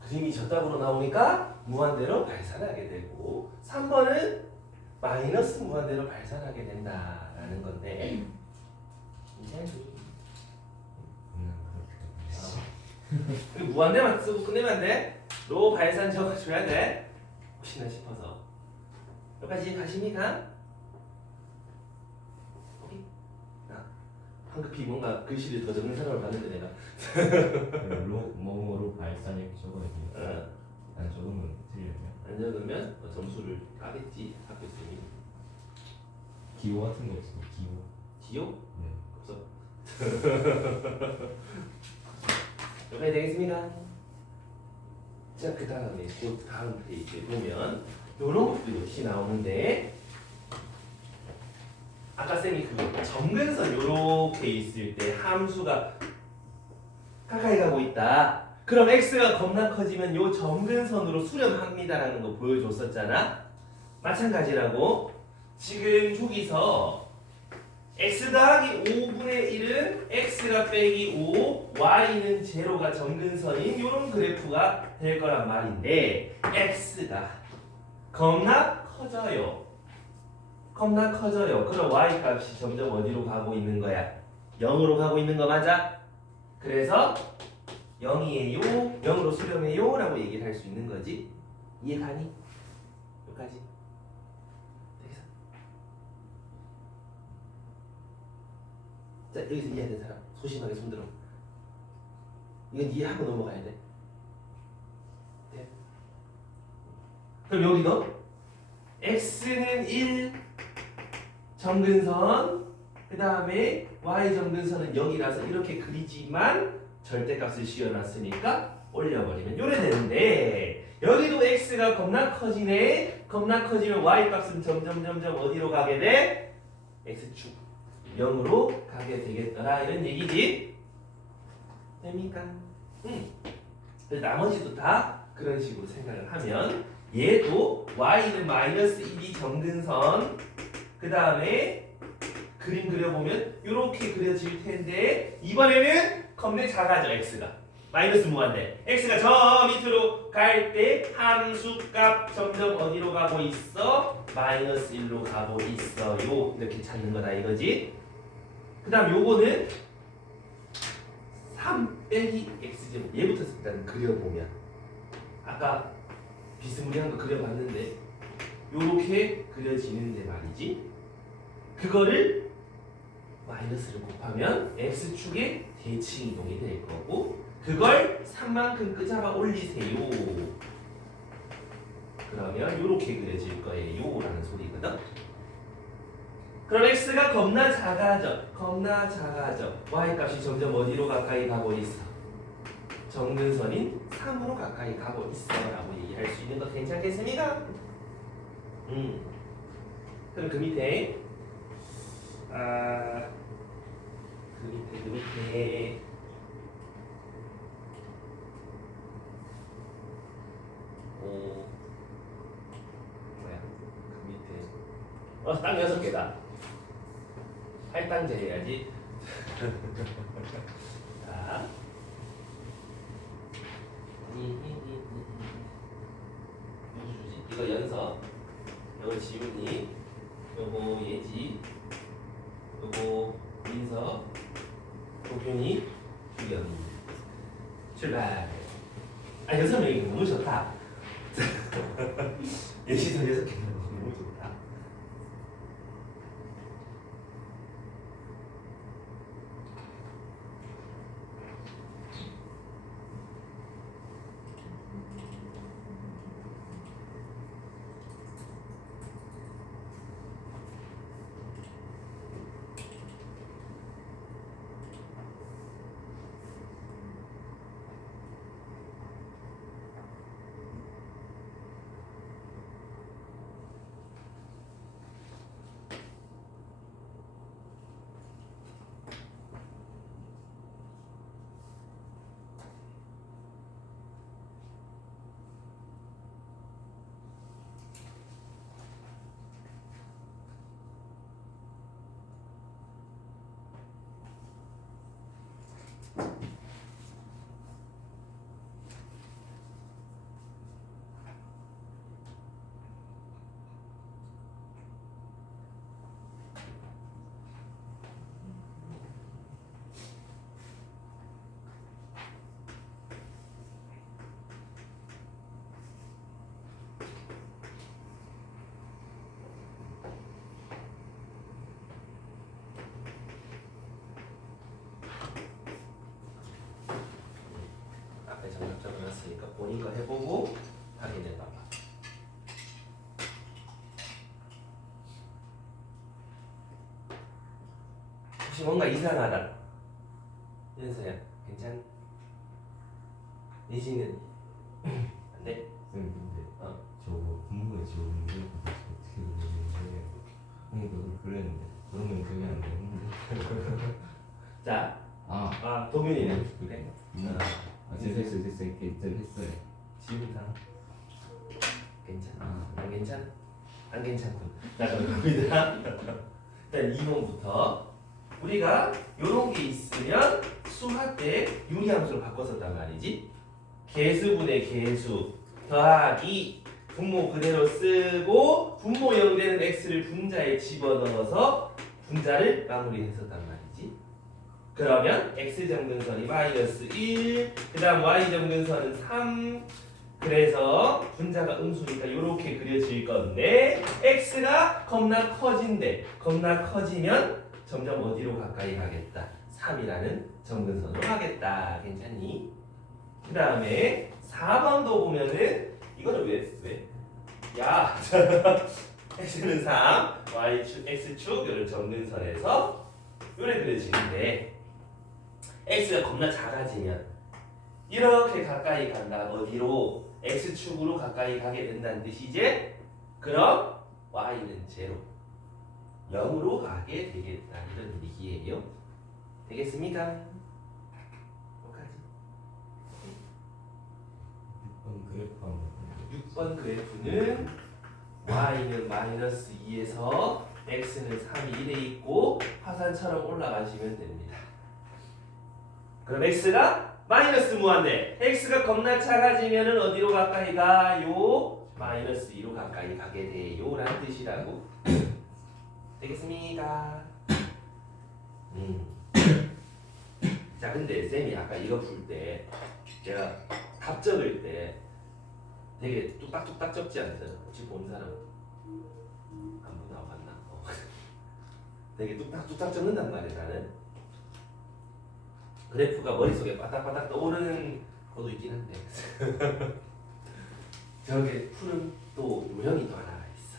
그림이 저답으로 나오니까 무한대로 발산하게 되고, 3번은 마이너스 무한대로 발산하게 된다라는 건데, 이제 그리고 무한대만 쓰고 끝내면 안 돼. 로 발산 적어줘야 돼. 혹시나 싶어서. 여기까지 가십니까? 오케이? 황급히 뭔가 글씨를 더 적는 사람을 봤는데 내가. 뭐로 발산 이렇게 적어야 돼요. 안 적으면 틀려요. 안 적으면 점수를 까겠지 학교쌤이. 기호 같은 거 없어요. 기호. 기호? 네. 없어. 여기까지 되겠습니까? 자, 그 다음에 그 다음 페이지에 보면 요런 것들이 역시 나오는데, 아까 쌤이 그 점근선 요렇게 있을 때 함수가 가까이 가고 있다. 그럼 x가 겁나 커지면 요 점근선으로 수렴합니다라는 거 보여줬었잖아. 마찬가지라고. 지금 저기서 x 더하기 5분의 1은 x가 빼기 5, y는 제로가 점근선인 요런 그래프가 될 거란 말인데, x가 겁나 커져요. 겁나 커져요. 그럼 y 값이 점점 어디로 가고 있는 거야? 0으로 가고 있는 거 맞아? 그래서 0이에요, 0으로 수렴해요 라고 얘기를 할 수 있는 거지. 이해 가니? 여기까지 되겠어? 자, 여기서 이해된 사람 소심하게 손들어. 이건 이해하고 넘어가야 돼. 네. 그럼 여기도 x는 1 점근선, 그 다음에 y 점근선은 0이라서 이렇게 그리지만 절대값을 씌워놨으니까 올려버리면 요래 되는데, 여기도 x가 겁나 커지네. 겁나 커지면 y 값은 점점 어디로 가게 돼? x축 0으로 가게 되겠더라, 이런 얘기지. 됩니까? 그래서 나머지도 다 그런 식으로 생각을 하면, 얘도 y는 마이너스 1이 점근선, 그 다음에 그림 그려보면 이렇게 그려질 텐데 이번에는 겁내 작아져 x가 마이너스 무한대 x가 저 밑으로 갈 때 함수값 점점 어디로 가고 있어? 마이너스 1로 가고 있어요. 이렇게 찾는 거다 이거지. 그 다음 요거는 3 빼기 x제곱 얘부터 일단 그려보면 아까 비스무리한 거 그려봤는데 요렇게 그려지는데 말이지. 그거를 마이너스를 곱하면 x축의 대칭 이동이 될 거고 그걸 3만큼 끄잡아 올리세요. 그러면 요렇게 그려질 거예요 라는 소리거든. 그럼 x가 겁나 작아져. 겁나 작아져. y값이 점점 어디로 가까이 가고 있어? 정근선인 3으로 가까이 가고 있어 라고 얘기할 수 있는 거 괜찮겠습니까? 그럼 그 밑에 그 밑에 뭐야? 그 밑에 딱 6개다. 할당제 해야지. 자, 누구 주지? 이거 연서, 이거 지훈이, 요거 예지, 요거 민서, 도균이, 주경이. 출발. 아 6명이 너무 좋다. 예시도 6개 너무 좋다. 정답 적어놨으니까 본인 거 해보고 확인해봐봐. 혹시 뭔가 이상하다. 연서야, 괜찮? 예지는 안 돼? 쌤 근데 저거 분모에 지웠는데 어떻게 그리는데 그걸 그랬는데 그러면 그게 안 되는데 자, 아 도균이는 그래 됐어 이렇게 했어요. 지금 다 괜찮아? 안 괜찮아? 안 괜찮군. 자 그럼 갑니다. 일단 2번부터 우리가 요런 게 있으면 수학 때 유리함수로 바꿨었단 말이지. 개수분의 개수 더하기 분모 그대로 쓰고 분모 0 되는 x를 분자에 집어넣어서 분자를 마무리했었단 말이지. 그러면 x 정근선이 마이너스 1, 그 다음 y 정근선은 3. 그래서 분자가 음수니까 이렇게 그려질 건데 x가 겁나 커진대. 겁나 커지면 점점 어디로 가까이 가겠다? 3이라는 정근선으로 가겠다. 괜찮니? 그 다음에 4번도 보면은 이거는 왜? 야! x는 3, y축, x축 요를 정근선에서 요래 그려지는데 x가 겁나 작아지면 이렇게 가까이 간다. 어디로? x축으로 가까이 가게 된다는 뜻이지? 그럼 y는 제로 0으로 가게 되겠다. 이런 얘기예요. 되겠습니까? 여기까지. 6번 그래프 한번 6번 그래프는 y는 마이너스 2에서 x는 3이 1에 있고 화살처럼 올라가시면 됩니다. 그럼 x가 마이너스 무한대. x가 겁나 작아지면은 어디로 가까이 가요? 마이너스 2로 가까이 가게 돼요 라는 뜻이라고. 되겠습니까? 자, 근데 쌤이 아까 이거 풀 때 제가 답 적을 때 되게 뚝딱뚝딱 적지 않아요? 혹시 본 사람? 안 보나 봤나? 되게 뚝딱뚝딱 적는단 말이야 나는. 그래프가 머릿속에 바닥바닥 떠오르는 것도 있긴 한데 저게 푸는 또 요령이 또 하나가 있어.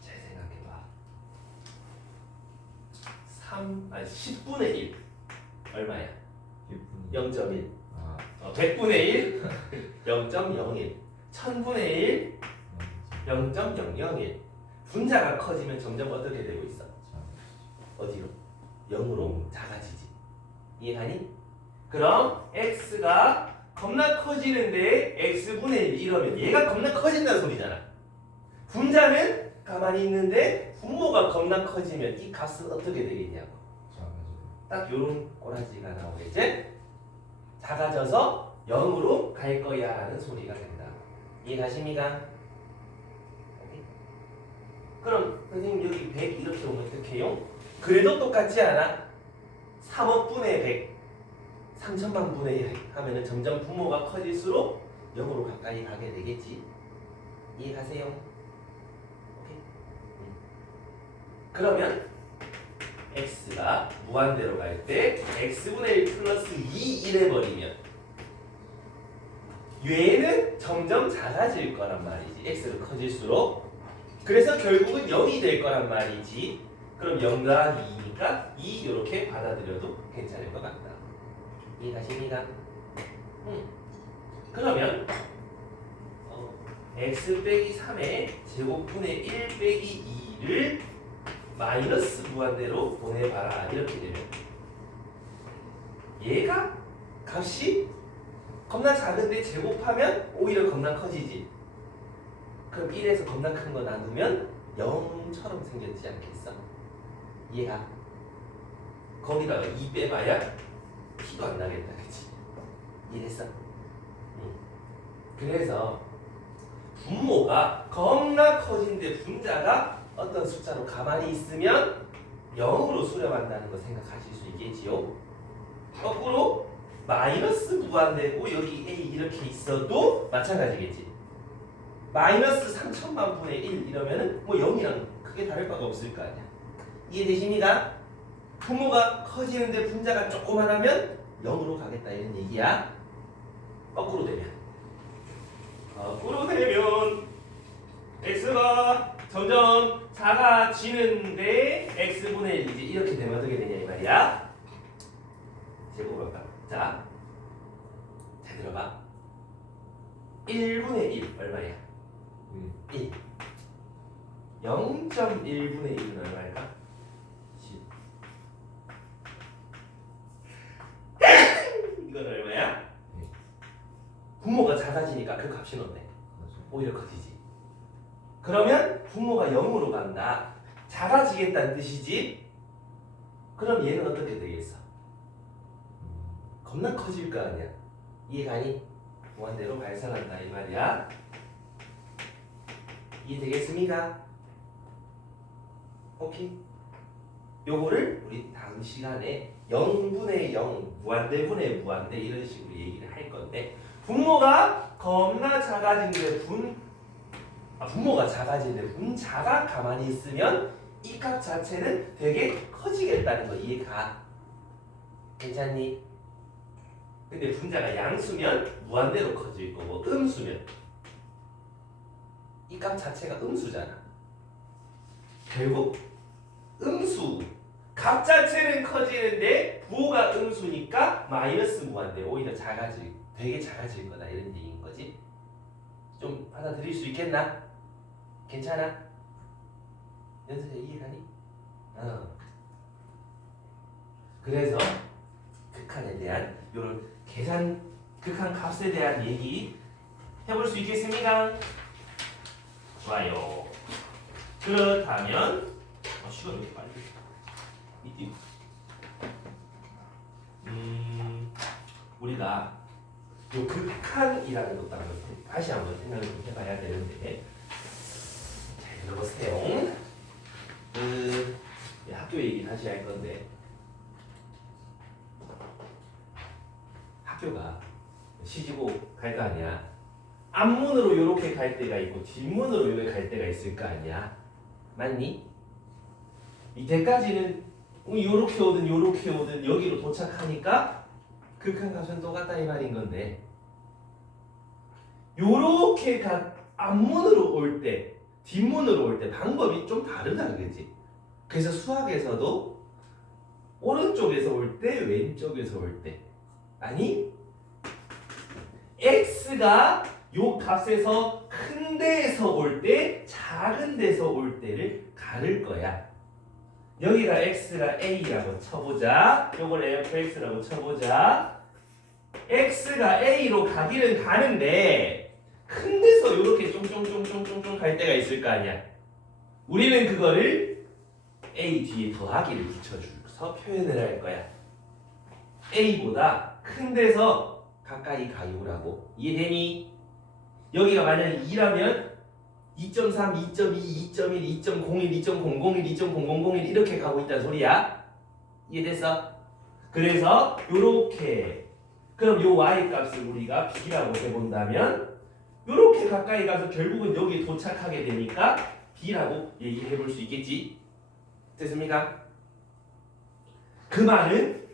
잘 생각해봐. 10분의 1 얼마야? 0.1. 100분의 1 0.01. 1000분의 1 0.001. 분자가 커지면 점점 어떻게 되고 있어? 어디로? 0으로 작아지지. 이해하니? 그럼 x가 겁나 커지는데 x분의 1 이러면 얘가 겁나 커진다는 소리잖아. 분자는 가만히 있는데 분모가 겁나 커지면 이 값은 어떻게 되겠냐고. 딱 요런 꼬라지가 나오겠지? 작아져서 0으로 갈 거야 하는 소리가 된다. 이해가십니까? 그럼 선생님 여기 100 이렇게 오면 어떡해요? 그래도 똑같지 않아? 3억 분의 100 3천만 분의 1 하면은 점점 분모가 커질수록 0으로 가까이 가게 되겠지. 이해가세요? 오케이? 그러면 x가 무한대로 갈 때 x분의 1 플러스 2 이래버리면 얘는 점점 작아질 거란 말이지. x가 커질수록. 그래서 결국은 0이 될 거란 말이지. 그럼 0 더하기 2니까 2 이렇게 받아들여도 괜찮을 것 같다. 이해가십니까? 그러면 x 빼기 3의 제곱분의 1 빼기 2를 마이너스 무한대로 보내봐라. 이렇게 되면 얘가 값이 겁나 작은데 제곱하면 오히려 겁나 커지지. 그럼 1에서 겁나 큰 거 나누면 0처럼 생겼지 않겠어? 얘가 거기다가 2 빼봐야 티도 안 나겠다. 그치? 이해했어? 그래서 분모가 겁나 커진데 분자가 어떤 숫자로 가만히 있으면 0으로 수렴한다는 거 생각하실 수 있겠지요? 거꾸로 마이너스 무한대고 여기 a 이렇게 있어도 마찬가지겠지. 마이너스 3천만 분의 1 이러면은 뭐 0이랑 크게 다를 바가 없을 거 아니야. 이해되십니까? 분모가 커지는데 분자가 조그만하면 0으로 가겠다 이런 얘기야. 거꾸로 되면 x가 점점 작아지는데 x분의 1 이제 이렇게 되면 어떻게 되냐 이 말이야. 제곱할까? 자, 잘 들어봐. 1분의 1 얼마야? 1. 0.1분의 1은 얼마일까? 10. 이건 얼마야? 분모가 작아지니까 그 값이 어때? 오히려 커지지. 그러면 분모가 0으로 간다. 작아지겠다는 뜻이지? 그럼 얘는 어떻게 되겠어? 겁나 커질 거 아니야. 이해가니? 무한대로 발산한다 이 말이야. 이해되겠습니까? 오케이. 요거를 우리 다음 시간에 0분의 0, 무한대분의 무한대 이런 식으로 얘기를 할 건데 분모가 겁나 작아진데 분모가 작아지는데 분자가 가만히 있으면 이 값 자체는 되게 커지겠다는 거 이해가? 괜찮니? 근데 분자가 양수면 무한대로 커질 거고 음수면 이 값 자체가 음수잖아. 결국 음수 값 자체는 커지는데 부호가 음수니까 마이너스 무한대 오히려 되게 작아질 거다 이런 얘기인 거지. 좀 받아들일 수 있겠나? 괜찮아? 연습해 이해가니? 그래서 극한에 대한 이런 계산 극한 값에 대한 얘기 해볼 수 있겠습니까? 좋아요. 그렇다면 시간 왜 이렇게 빨리? 이띠. 우리가 요 극한이라는 것도 한번 다시 한번 생각을 좀 해봐야 되는데, 자, 읽어보세요. 학교 얘기 다시 할 건데, 학교가 시지고 갈 거 아니야. 앞문으로 이렇게 갈 때가 있고 뒷문으로 이렇게 갈 때가 있을 거 아니야. 맞니? 이때까지는 요렇게 오든 요렇게 오든 여기로 도착하니까 극한값은 똑같다 이 말인 건데, 요렇게 앞문으로 올 때, 뒷문으로 올 때 방법이 좀 다르다, 그지? 그래서 수학에서도 오른쪽에서 올 때, 왼쪽에서 올 때, 아니 x가 요 값에서 큰 데에서 올 때, 작은 데서 올 때를 가를 거야. 여기가 x가 a라고 쳐보자. 요걸 fx라고 쳐보자. x가 a로 가기는 가는데 큰 데서 이렇게 쫑쫑쫑쫑쫑쫑 갈 때가 있을 거 아니야. 우리는 그거를 a 뒤에 더하기를 붙여줘서 표현을 할 거야. a보다 큰 데서 가까이 가요라고. 이해되니? 여기가 만약에 2라면 2.3, 2.2, 2.1, 2.01, 2.001, 2.0001 이렇게 가고 있다는 소리야. 이해됐어? 그래서 요렇게, 그럼 요 y 값을 우리가 b라고 해본다면 요렇게 가까이 가서 결국은 여기에 도착하게 되니까 b라고 얘기해 볼 수 있겠지. 됐습니까? 그 말은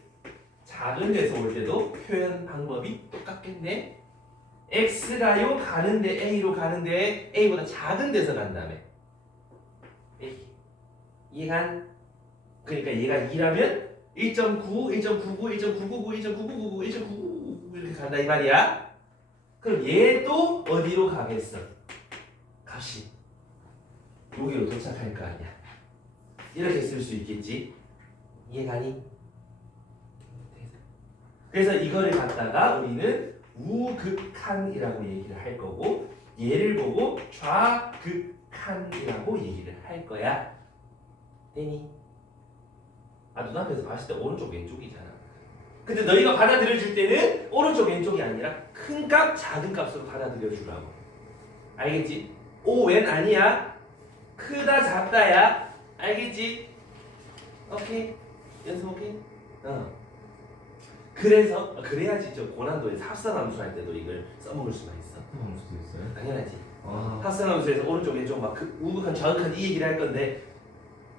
작은 데서 올 때도 표현 방법이 똑같겠네. x가요 가는데 a로 가는데 a보다 작은 데서 간다며. a. 이해간? 그러니까 얘가 2라면 1.9, 1.99, 1.999, 1.9999, 1.999 이렇게 간다 이 말이야. 그럼 얘도 어디로 가겠어? 값이 여기로 도착할 거 아니야. 이렇게 쓸 수 있겠지. 이해가니? 그래서 이거를 갖다가 우리는 우극한이라고 얘기를 할 거고, 얘를 보고 좌극한이라고 얘기를 할 거야. 되니? 눈앞에서 봤을 때 오른쪽 왼쪽이잖아. 근데 너희가 받아들여줄 때는 오른쪽 왼쪽이 아니라 큰 값 작은 값으로 받아들여주라고. 알겠지? 오 웬 아니야. 크다 작다야. 알겠지? 오케이? 연습 오케이? 그래서 그래야지 저 고난도에서 합성함수 할 때도 이걸 써먹을 수가 있어. 수도 있어요? 당연하지. 아, 합성함수에서 오른쪽 왼쪽 막 우극한 좌극한 이 얘기를 할 건데,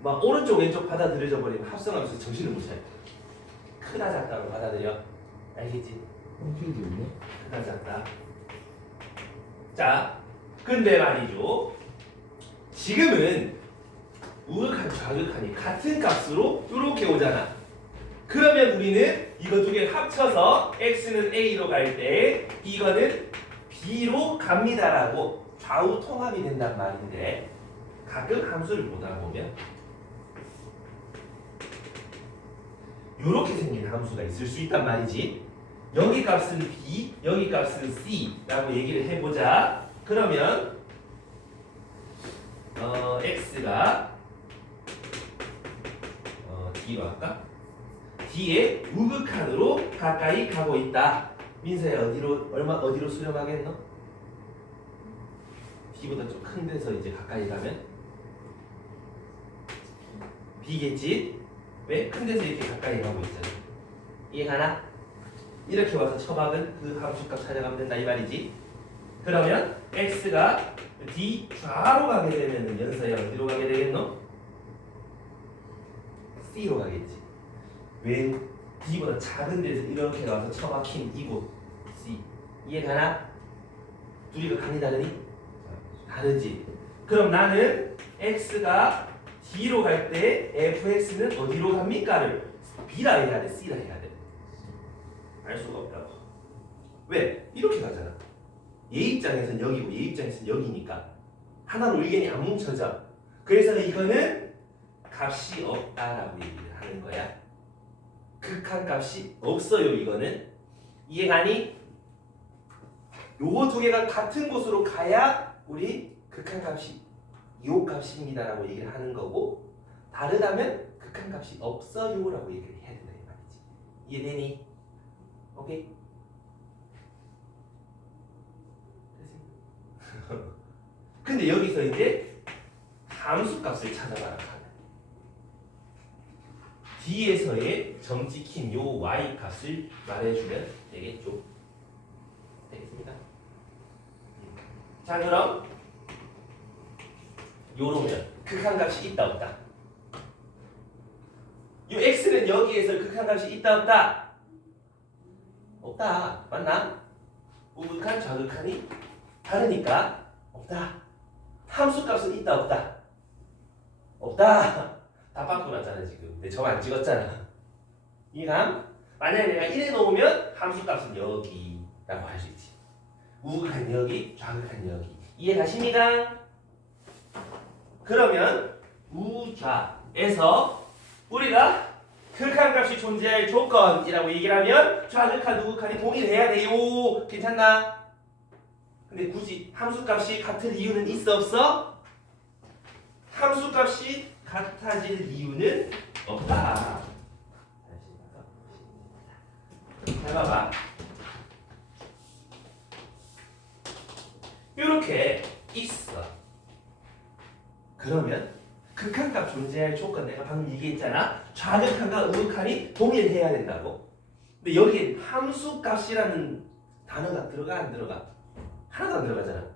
막 오른쪽 왼쪽 받아들여져 버리면 합성함수 정신을 못 차려. 크다 작다로 받아들여. 알겠지? 필드 있네? 크다 작다. 자, 근데 말이죠. 지금은 우극한 좌극한이 같은 값으로 이렇게 오잖아. 그러면 우리는 이거 두 개를 합쳐서 x는 a로 갈 때 이거는 b로 갑니다라고 좌우 통합이 된단 말인데, 가끔 함수를 보다 보면 이렇게 생긴 함수가 있을 수 있단 말이지. 여기 값은 b, 여기 값은 c라고 얘기를 해보자. 그러면 x가 d로 할까? d의 우극한으로 가까이 가고 있다. 민서야 어디로 수렴하겠노? d보다 좀 큰 데서 이제 가까이 가면 b겠지? 왜? 큰 데서 이렇게 가까이 가고 있잖아. 이해가나? 이렇게 와서 처박은 그 함수값 찾아가면 된다 이 말이지. 그러면 x가 d 좌로 가게 되면 연서야 어디로 가게 되겠노? c로 가겠지. 왜? d보다 작은 데서 이렇게 와서 처박힌 이곳 c. 이해가나? 둘이가 간이 다르니? 다르지. 그럼 나는 x가 d로 갈 때 fx는 어디로 갑니까를 b라 해야 돼, c라 해야 돼? 알 수가 없다고. 왜? 이렇게 가잖아. 얘 입장에서는 여기고 얘 입장에서는 여기니까 하나로 의견이 안 뭉쳐져. 그래서 이거는 값이 없다라고 얘기를 하는 거야. 극한 값이 없어요. 이거는 이해가니? 요거 두 개가 같은 곳으로 가야 우리 극한 값이 요 값입니다라고 얘기를 하는 거고, 다르다면 극한값이 없어요라고 얘기를 해야 된다 이 말이지. 이해되니? 오케이? 근데 여기서 이제 함수값을 찾아봐라. D에서의 점 찍힌 요 y 값을 말해주면 되겠죠. 되겠습니다. 자 그럼 요러면 극한값이 있다 없다. 요 x는 여기에서 극한값이 있다 없다. 없다. 맞나? 우극한 좌극한이 다르니까 없다. 함수값은 있다 없다. 없다. 다 바꾸고 났잖아 지금. 근데 점 안 찍었잖아. 이감? 만약에 내가 1에 놓으면 함수값은 여기라고 할 수 있지. 우극한 여기, 좌극한 여기. 이해 가십니까? 그러면 우좌에서 우리가 극한값이 존재할 조건이라고 얘기를 하면 좌극한, 우극한이 동일해야 돼요. 괜찮나? 근데 굳이 함수값이 같을 이유는 있어 없어? 함수값이 같아질 이유는 없다. 잘 봐봐. 이렇게 있어. 그러면 극한값 존재할 조건 내가 방금 얘기했잖아. 좌극한과 우극한이 동일해야 된다고. 근데 여기에 함수값이라는 단어가 들어가 안 들어가? 하나도 안 들어가잖아.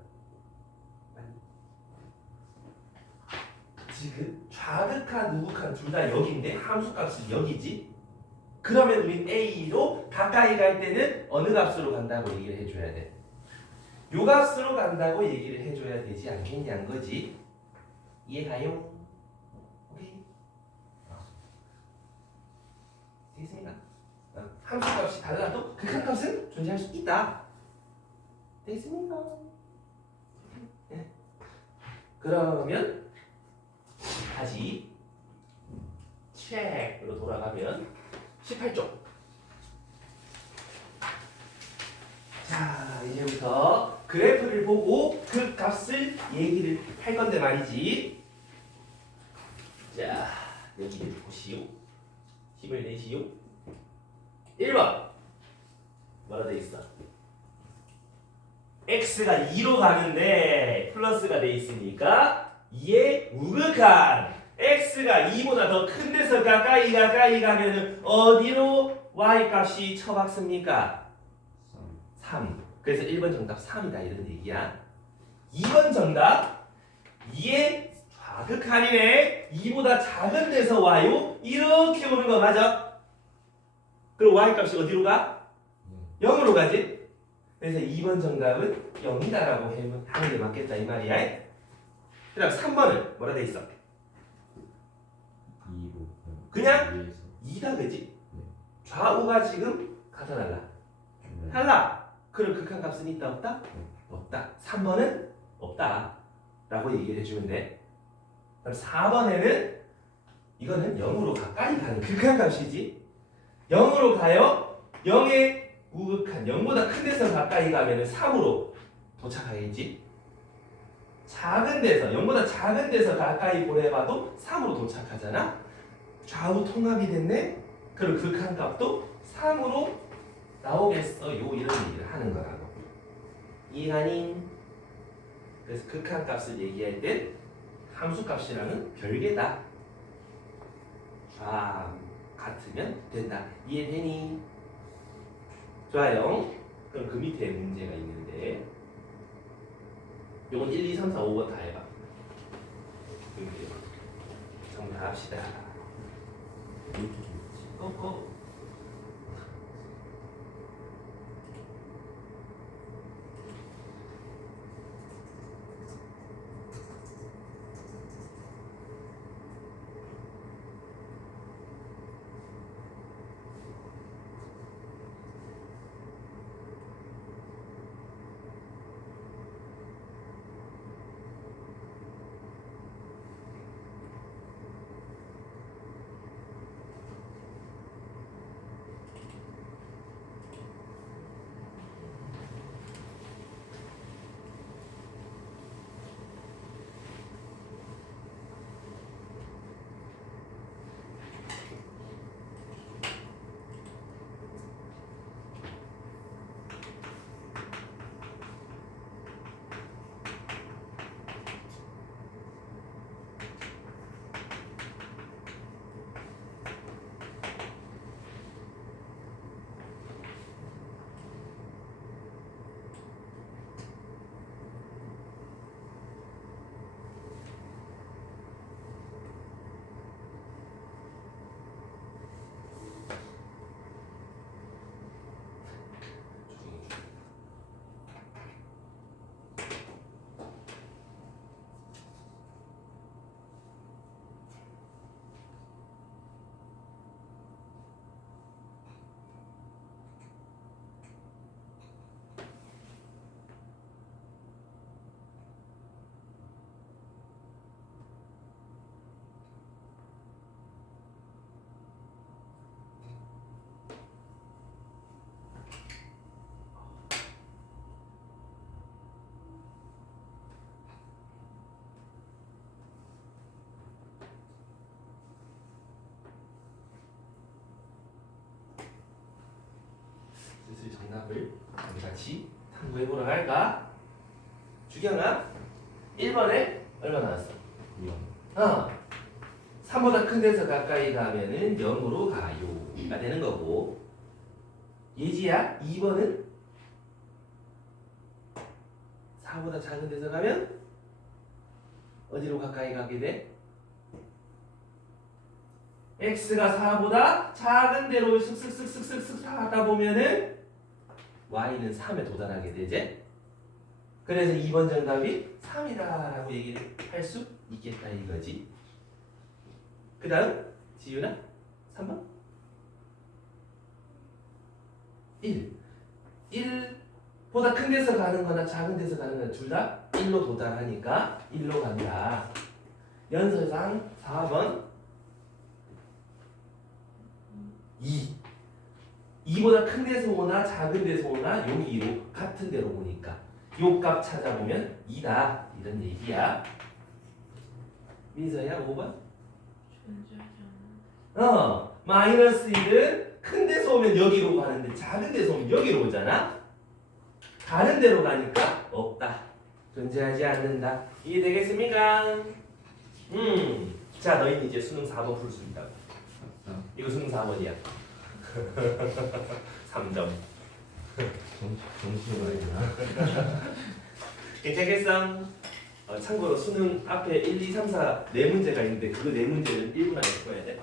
지금 좌극한, 우극한 둘 다 여기인데 함수값은 여기지. 그러면 우린 A로 가까이 갈 때는 어느 값으로 간다고 얘기를 해줘야 돼? 요 값으로 간다고 얘기를 해줘야 되지 않겠냐는 거지. 이해가요? 오케이? 되겠습니까? 함수값이 달라도 극한값은 존재할 수 있다. 되겠습니까? 네. 그러면 다시 책으로 돌아가면 18쪽. 자, 이제부터 그래프를 보고 그 값을 얘기를 할 건데 말이지. 자, 여기를 보시오. 힘을 내시오. 1번 뭐라 돼 있어? x가 2로 가는데 플러스가 돼 있으니까 2의 우극한 x가 2보다 더 큰 데서 가까이 가면은 어디로 y 값이 처박습니까? 3. 그래서 1번 정답 3이다 이런 얘기야. 2번 정답 2의 좌극한이네. 2보다 작은 데서 와요. 이렇게 오는 거 맞아? 그럼 y 값이 어디로 가? 0으로 가지? 그래서 2번 정답은 0이다라고 하는 게 맞겠다 이 말이야. 그 다음 3번은 뭐라 돼 있어? 2로 그냥 2다 그지? 좌우가 지금 같아 달라. 달라. 그럼 극한값은 있다 없다? 없다. 3번은 없다 라고 얘기를 해주면 돼. 그럼 4번에는 이거는 0으로 가까이 가는 극한값이지. 0으로 가요. 0의 우극한 0보다 큰 데서 가까이 가면 3으로 도착하겠지. 작은 데서 0보다 작은 데서 가까이 보내봐도 3으로 도착하잖아. 좌우 통합이 됐네. 그럼 극한값도 3으로 나오겠어요. 이런 얘기를 하는 거라고. 이해가니? 그래서 극한값을 얘기할 때 함수값이랑은 별개다. 좌우 같으면 된다. 이해되니? 좋아요. 그럼 그 밑에 문제가 있는데 요건 1, 2, 3, 4, 5번 다 해봐. 이렇게 전부 다 합시다. 고. 구해보러 갈까? 주경아 1번에 얼마 나왔어? 2번. 3보다 큰 데서 가까이 가면은 0으로 가요가 되는 거고 예지야 2번은 4보다 작은 데서 가면 어디로 가까이 가게 돼? x가 4보다 작은 데로 슥슥슥슥슥 하다 보면은 y는 3에 도달하게 되지? 그래서 2번 정답이 3이다라고 얘기를 할 수 있겠다 이거지. 그 다음 지윤아 3번 1보다 큰 데서 가는 거나 작은 데서 가는 거나 둘 다 1로 도달하니까 1로 간다. 연설상 4번 2보다 큰 데서 오나 작은 데서 오나 여기로 같은 데로 오니까 요 값 찾아보면 2다 이런 얘기야. 민서야 5번 마이너스 1은 큰 데서 오면 여기로 가는데 작은 데서 오면 여기로 오잖아. 다른 데로 가니까 없다. 존재하지 않는다. 이해되겠습니까? 자 너희는 이제 수능 4번 풀 수 있다고. 이거 수능 4번이야. 3점. 정신이 많이 나. 괜찮겠어? 참고로 수능 앞에 1, 2, 3, 4 4문제가 있는데 그 4문제는 1분 안에 풀어야 돼.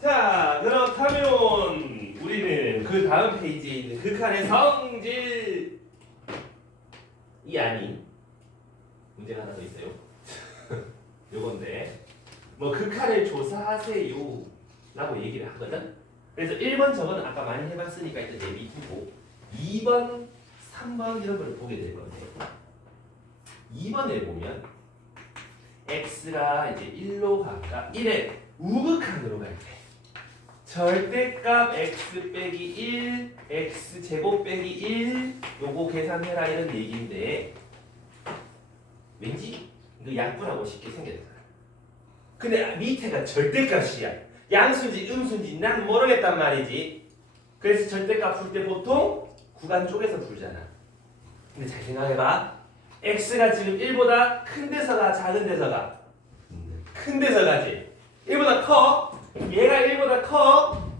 자, 그렇다면 우리는 그 다음 페이지에 있는 극한의 성질이 아닌 문제가 하나 더 있어요. 요건데 뭐 극한을 조사하세요 라고 얘기를 하거든. 그래서 1번 저거는 아까 많이 해봤으니까 일단 내비두고 2번, 3번 이런 걸 보게 될 건데 2번에 보면 x가 이제 1로 가까 1의 우극한으로 갈 때 절대값 x 빼기 1, x 제곱 빼기 1 요거 계산해라 이런 얘기인데 왠지 이거 약분하고 쉽게 생겼잖아. 근데 밑에가 절대값이야. 양수인지 음수인지 난 모르겠단 말이지. 그래서 절대값 풀 때 보통 구간 쪽에서 풀잖아. 근데 잘 생각해봐. x가 지금 1보다 큰 데서 가 작은 데서 가? 큰 데서 가지. 1보다 커? 얘가 1보다 커?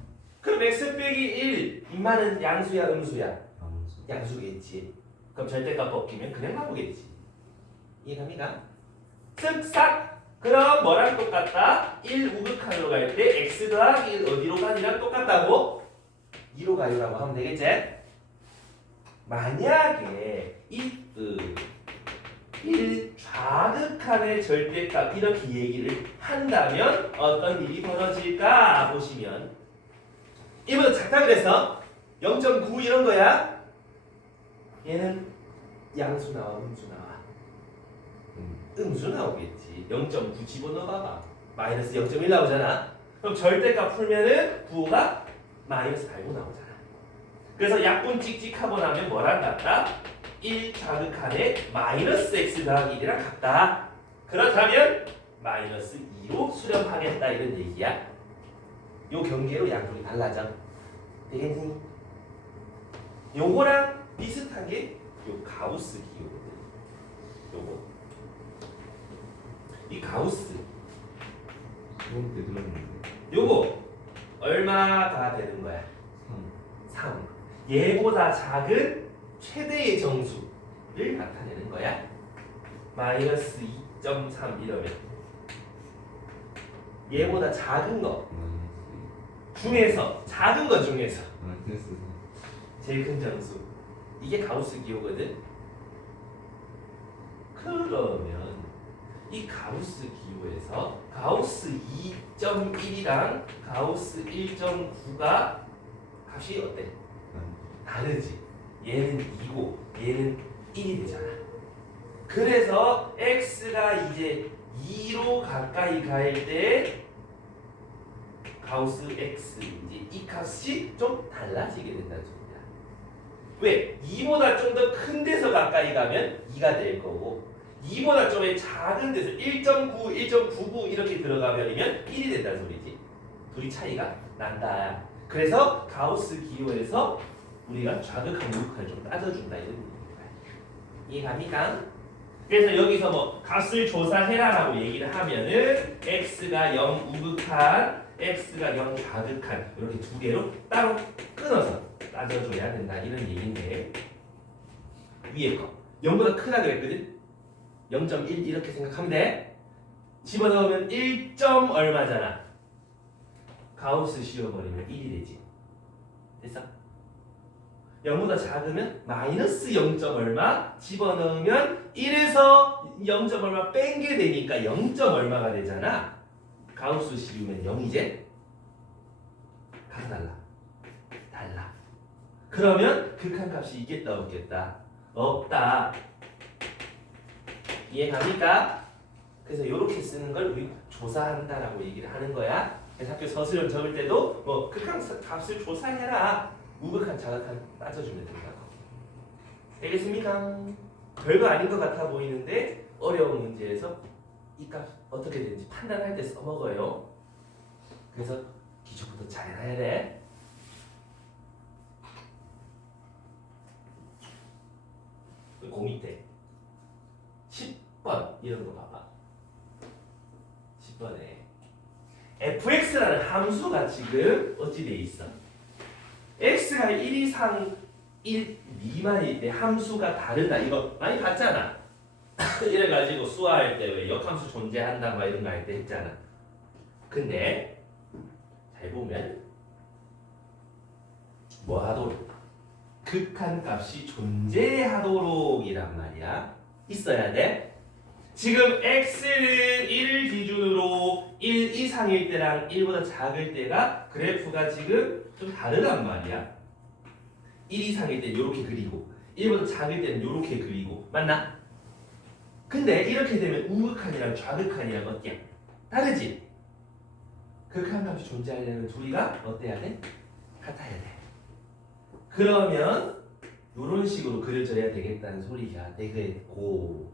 그럼 x 빼기 1 이만은 양수야 음수야? 양수겠지. 그럼 절대값 벗기면 그냥 나오겠지. 이해갑니까? 쓱싹. 그럼 뭐랑 똑같다? 1 우극한으로 갈 때 x 더하기 1 어디로 가니랑 똑같다고? 2로 가요라고 하면 되겠지? 만약에 이 1 좌극한의 절대값 이렇게 얘기를 한다면 어떤 일이 벌어질까 보시면 1보다 작다 그래서 0.9 이런 거야. 얘는 양수 나와 음수 나와. 음수 나오겠지. 0.9 집어넣어봐봐. 마이너스 0.1 나오잖아. 그럼 절대값 풀면은 9가 마이너스 8고 나오잖아. 그래서 약분 찍찍하고 나면 뭐랑 같다? 1 좌극한에 마이너스 x 더하기 1이랑 같다. 그렇다면 마이너스 2로 수렴하겠다 이런 얘기야. 요 경계로 양분이 달라져. 되겠니? 요거랑 비슷한 게 요 가우스 기호거든. 요거. 이 가우스. 이건 때 들었는데. 요거 얼마가 되는 거야? 3. 얘보다 작은 최대의 정수를 나타내는 거야. 마이너스 2.3 이러면 얘보다 작은 거 중에서 작은 거 중에서 제일 큰 정수 이게 가우스 기호거든. 그러면 이 가우스 기호에서 가우스 2.1이랑 가우스 1.9가 값이 어때? 다르지. 얘는 2고 얘는 1이 되잖아. 그래서 x가 이제 2로 가까이 갈 때 가우스 x 이제 이 값이 좀 달라지게 된다는 소리야. 왜? 2보다 좀 더 큰 데서 가까이 가면 2가 될 거고 2보다 좀 작은 데서 1.9, 1.99 이렇게 들어가버리면 1이 된다는 소리지. 둘이 차이가 난다. 그래서 가우스 기호에서 우리가 좌극한 우극한을 좀 따져준다 이런 얘기입니다. 이해갑니까? 그래서 여기서 뭐 값을 조사해라라고 얘기를 하면은 x가 0 우극한, x가 0 좌극한 이렇게 두 개로 따로 끊어서 따져줘야 된다 이런 얘기인데 위에 거 0보다 크다 그랬거든. 0.1 이렇게 생각하면 돼. 집어넣으면 1. 얼마잖아. 가우스 씌워버리면 1이 되지. 됐어? 0보다 작으면 마이너스 0. 얼마 집어넣으면 1에서 0. 얼마 뺀 게 되니까 0. 얼마가 되잖아. 가우스 씌우면 0이제 가서 달라. 그러면 극한값이 있겠다 없겠다? 없다. 이해갑니까? 그래서 이렇게 쓰는 걸 우리 조사한다라고 얘기를 하는 거야. 그래서 학교 서술형 적을 때도 뭐 극한값을 조사해라. 우극한 자극한 따져주면 된다고. 되겠습니까? 별거 아닌 것 같아 보이는데 어려운 문제에서 이 값 어떻게 되는지 판단할 때 써먹어요. 그래서 기초부터 잘 해야 돼. 그 밑에 10번 이런 거 봐봐. 10번에 fx라는 함수가 지금 어찌 돼 있어? x가 1 이상 1 미만일 때 함수가 다르다. 이거 많이 봤잖아. 이래가지고 수화할 때 왜 역함수 존재한다 막 이런 거 할 때 했잖아. 근데 잘 보면 뭐 하도록? 극한값이 존재하도록 이란 말이야. 있어야 돼. 지금 x는 1 기준으로 1 이상일 때랑 1보다 작을 때가 그래프가 지금 좀 다르단 말이야. 1 이상일 때 이렇게 그리고 1보다 작을 때는 이렇게 그리고 맞나? 근데 이렇게 되면 우극한이랑 좌극한이랑 어때야? 다르지? 극한값이 존재하려면 둘이가 어때야 돼? 같아야 돼. 그러면 이런 식으로 그려져야 되겠다는 소리가 되겠고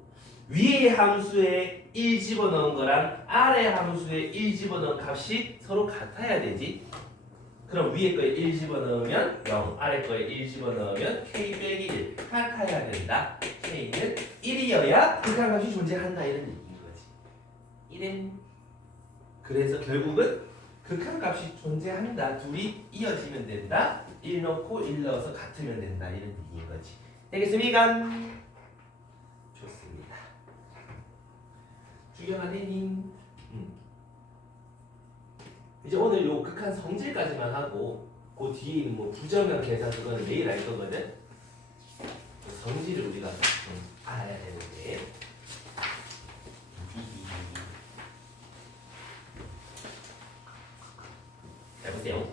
위에 함수에 1 집어넣은 거랑 아래 함수에 1 집어넣은 값이 서로 같아야 되지. 그럼 위에 거에 1 집어넣으면 0, 아래 거에 1 집어넣으면 k 빼기 1 같아야 된다. k는 1이어야 극한값이 존재한다 이런 얘기인 거지. 1은 그래서 결국은 극한값이 존재한다. 둘이 이어지면 된다. 1 넣고 1 넣어서 같으면 된다 이런 얘기인 거지. 되겠습니까? 좋습니다. 주경아님 이제 오늘 요 극한 성질까지만 하고 그 뒤에 있는 뭐 부정형 계산 그거는 내일 할 거거든. 성질을 우리가 좀 알아야 되는데. 잘 보세요.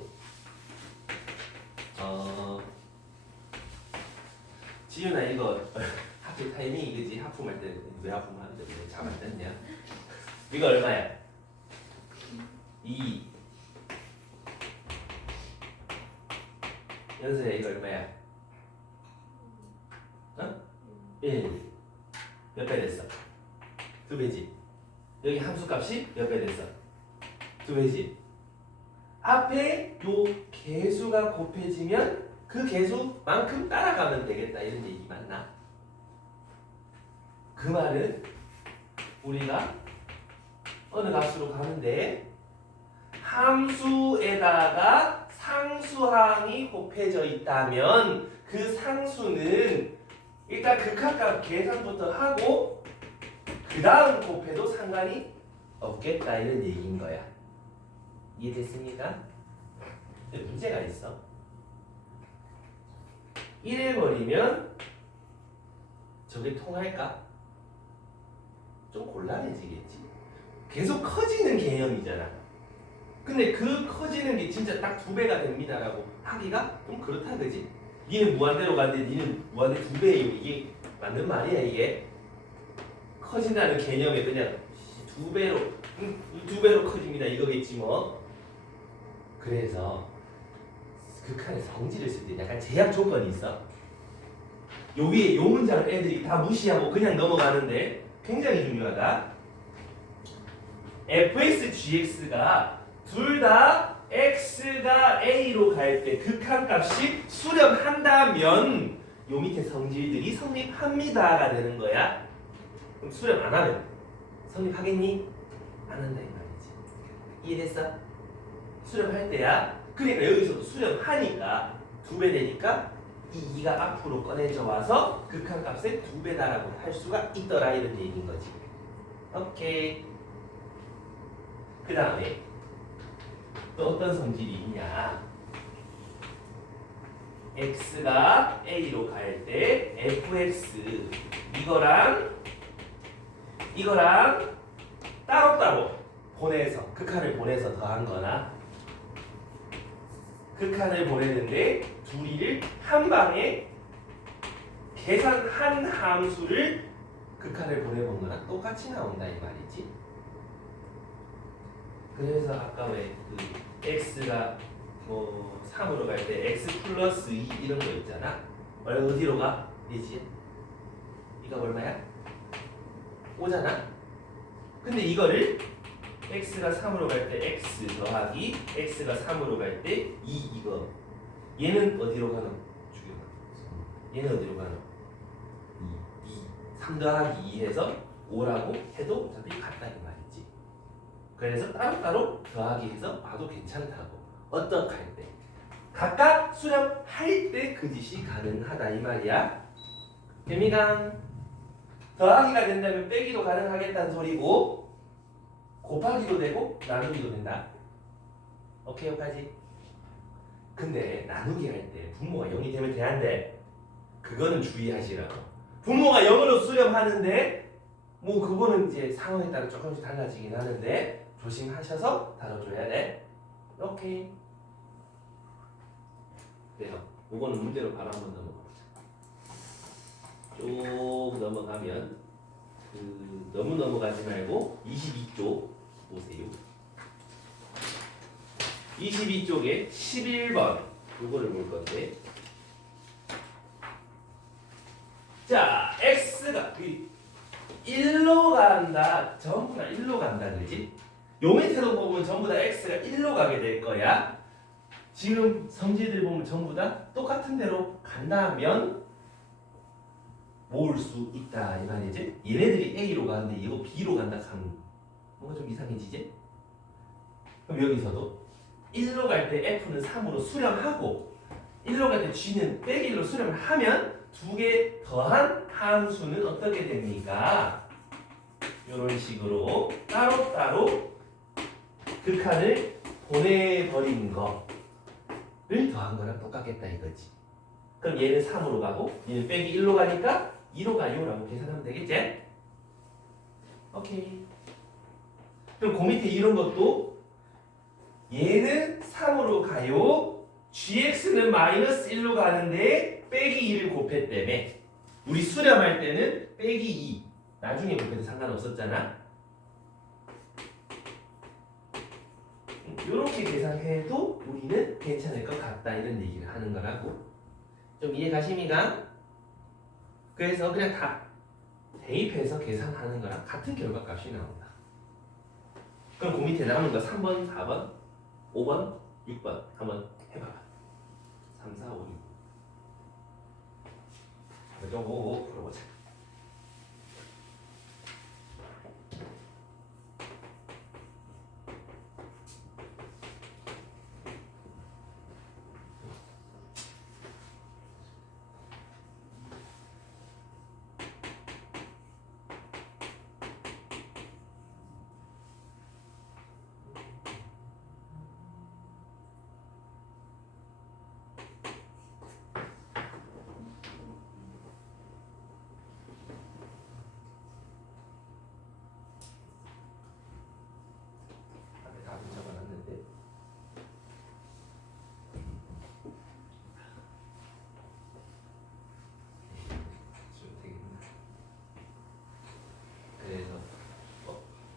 지윤아 이거 하필 타이밍이 그지? 하품할 때 왜 하품하는데 왜 잠 안 잤냐? 이거 얼마야? 2. 연수야 이거 얼마야? 어? 1. 몇 배 됐어? 2배지. 여기 함수값이 몇 배 됐어? 2배지. 앞에 요 개수가 곱해지면 그 개수만큼 따라가면 되겠다 이런 얘기 맞나? 그 말은 우리가 어느 값으로 가는데 함수에다가 상수항이 곱해져 있다면 그 상수는 일단 극한값 계산부터 하고 그 다음 곱해도 상관이 없겠다 이런 얘기인 거야. 이해됐습니까? 근데 문제가 있어. 1을 버리면 저게 통할까? 좀 곤란해지겠지. 계속 커지는 개념이잖아. 근데 그 커지는 게 진짜 딱 2배가 됩니다라고 하기가 좀 그렇다 그지? 니는 무한대로 가는데 니는 무한대 2배예요. 이게 맞는 말이야 이게? 커진다는 개념에 그냥 2배로 2배로 커집니다 이거겠지 뭐. 그래서 극한의 성질을 쓸 때 약간 제약 조건이 있어. 요 위에 요 문장을 애들이 다 무시하고 그냥 넘어가는데 굉장히 중요하다. fx, gx가 둘 다 x가 a로 갈 때 극한값이 수렴한다면 요 밑에 성질들이 성립합니다가 되는 거야. 그럼 수렴 안 하면 성립하겠니? 안 한다 이 말이지. 이해됐어? 수렴할 때야. 그러니까 여기서도 수렴하니까 2배 되니까 이 2가 앞으로 꺼내져 와서 극한값의 2배다라고 할 수가 있더라 이런 얘기인 거지. 오케이. 그 다음에 또 어떤 성질이 있냐? x가 a로 갈 때 fx 이거랑 따로따로 보내서 극한을 보내서 더한 거나 극한을 보내는데 둘이를 한 방에 계산한 함수를 극한을 보내본 거랑 똑같이 나온다 이 말이지. 그래서 아까 왜 그 x가 뭐 3으로 갈 때 x 플러스 2 이런 거 있잖아. 어디로 가? 이지? 이거 얼마야? 5잖아. 근데 이거를 x가 3으로 갈 때 x 더하기 x가 3으로 갈 때 2 이거 얘는 어디로 가노? 죽여봐. 얘는 어디로 가노? 2 3 더하기 2 해서 5라고 해도 어차피 같다 이 말이지. 그래서 따로따로 더하기 해서 봐도 괜찮다고. 어떻게 할 때? 각각 수렴할 때 그 짓이 가능하다 이 말이야. 됩니까? 더하기가 된다면 빼기도 가능하겠다는 소리고 곱하기도 되고 나누기도 된다. 오케이 여기까지. 근데 나누기 할 때 분모가 0이 되면 돼안돼? 그거는 주의하시라고. 분모가 0으로 수렴하는데 뭐 그거는 이제 상황에 따라 조금씩 달라지긴 하는데 조심하셔서 다뤄줘야 돼. 오케이. 그래요. 이거는 문제로 바로 한번 넘어가보자. 쭉 넘어가면 너무 넘어가지 말고 22쪽 보세요. 22쪽에 11번 이거를 볼 건데, 자 x가 1로 간다. 전부 다 1로 간다 그지? 요 밑에도 보면 전부 다 x가 1로 가게 될 거야. 지금 성질들 보면 전부 다 똑같은 대로 간다면 모을 수 있다 이 말이지. 얘네들이 A로 가는데 이거 B로 간다 하면 뭔가 좀 이상해지지? 그럼 여기서도 1로 갈 때 F는 3으로 수렴하고 1로 갈 때 G는 빼기 1로 수렴을 하면 두 개 더한 함수는 어떻게 됩니까? 이런 식으로 따로따로 극한을 보내버린 거를 더한 거랑 똑같겠다 이거지. 그럼 얘는 3으로 가고 얘는 빼기 1로 가니까 2로 가요라고 계산하면 되겠지? 오케이. 그럼 그 밑에 이런 것도 얘는 3으로 가요. gx는 마이너스 1로 가는데 빼기 2를 곱했다며. 우리 수렴할 때는 빼기 2 나중에 곱해도 상관없었잖아. 이렇게 계산해도 우리는 괜찮을 것 같다 이런 얘기를 하는 거라고. 좀 이해 가십니까? 그래서 그냥 다 대입해서 계산하는 거랑 같은 결과값이 나온다. 그럼 그 밑에 남은 거 3번, 4번, 5번, 6번 한번 해봐봐. 3, 4, 5, 6. 요거 풀어보자.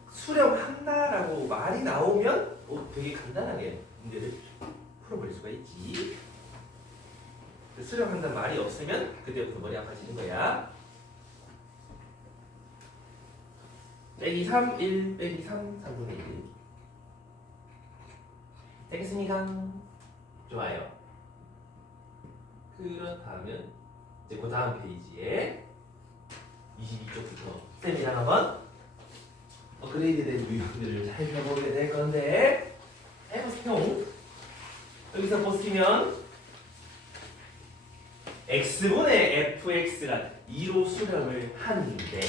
수렴한다라고 말이 나오면 되게 간단하게 문제를 수가 있지. 수렴한다는 말이 없으면 그때부터 머리 아파지는 거야. 빼기 3, 1, 빼기 3, 3분의 1. 되겠습니까? 좋아요. 그렇다면 이제 그 다음 페이지에 22쪽부터 쌤이랑 한번 업그레이드된 유형들을 살펴보게 될 건데 해보세요. 여기서 보시면 x분의 fx가 2로 수렴을 하는데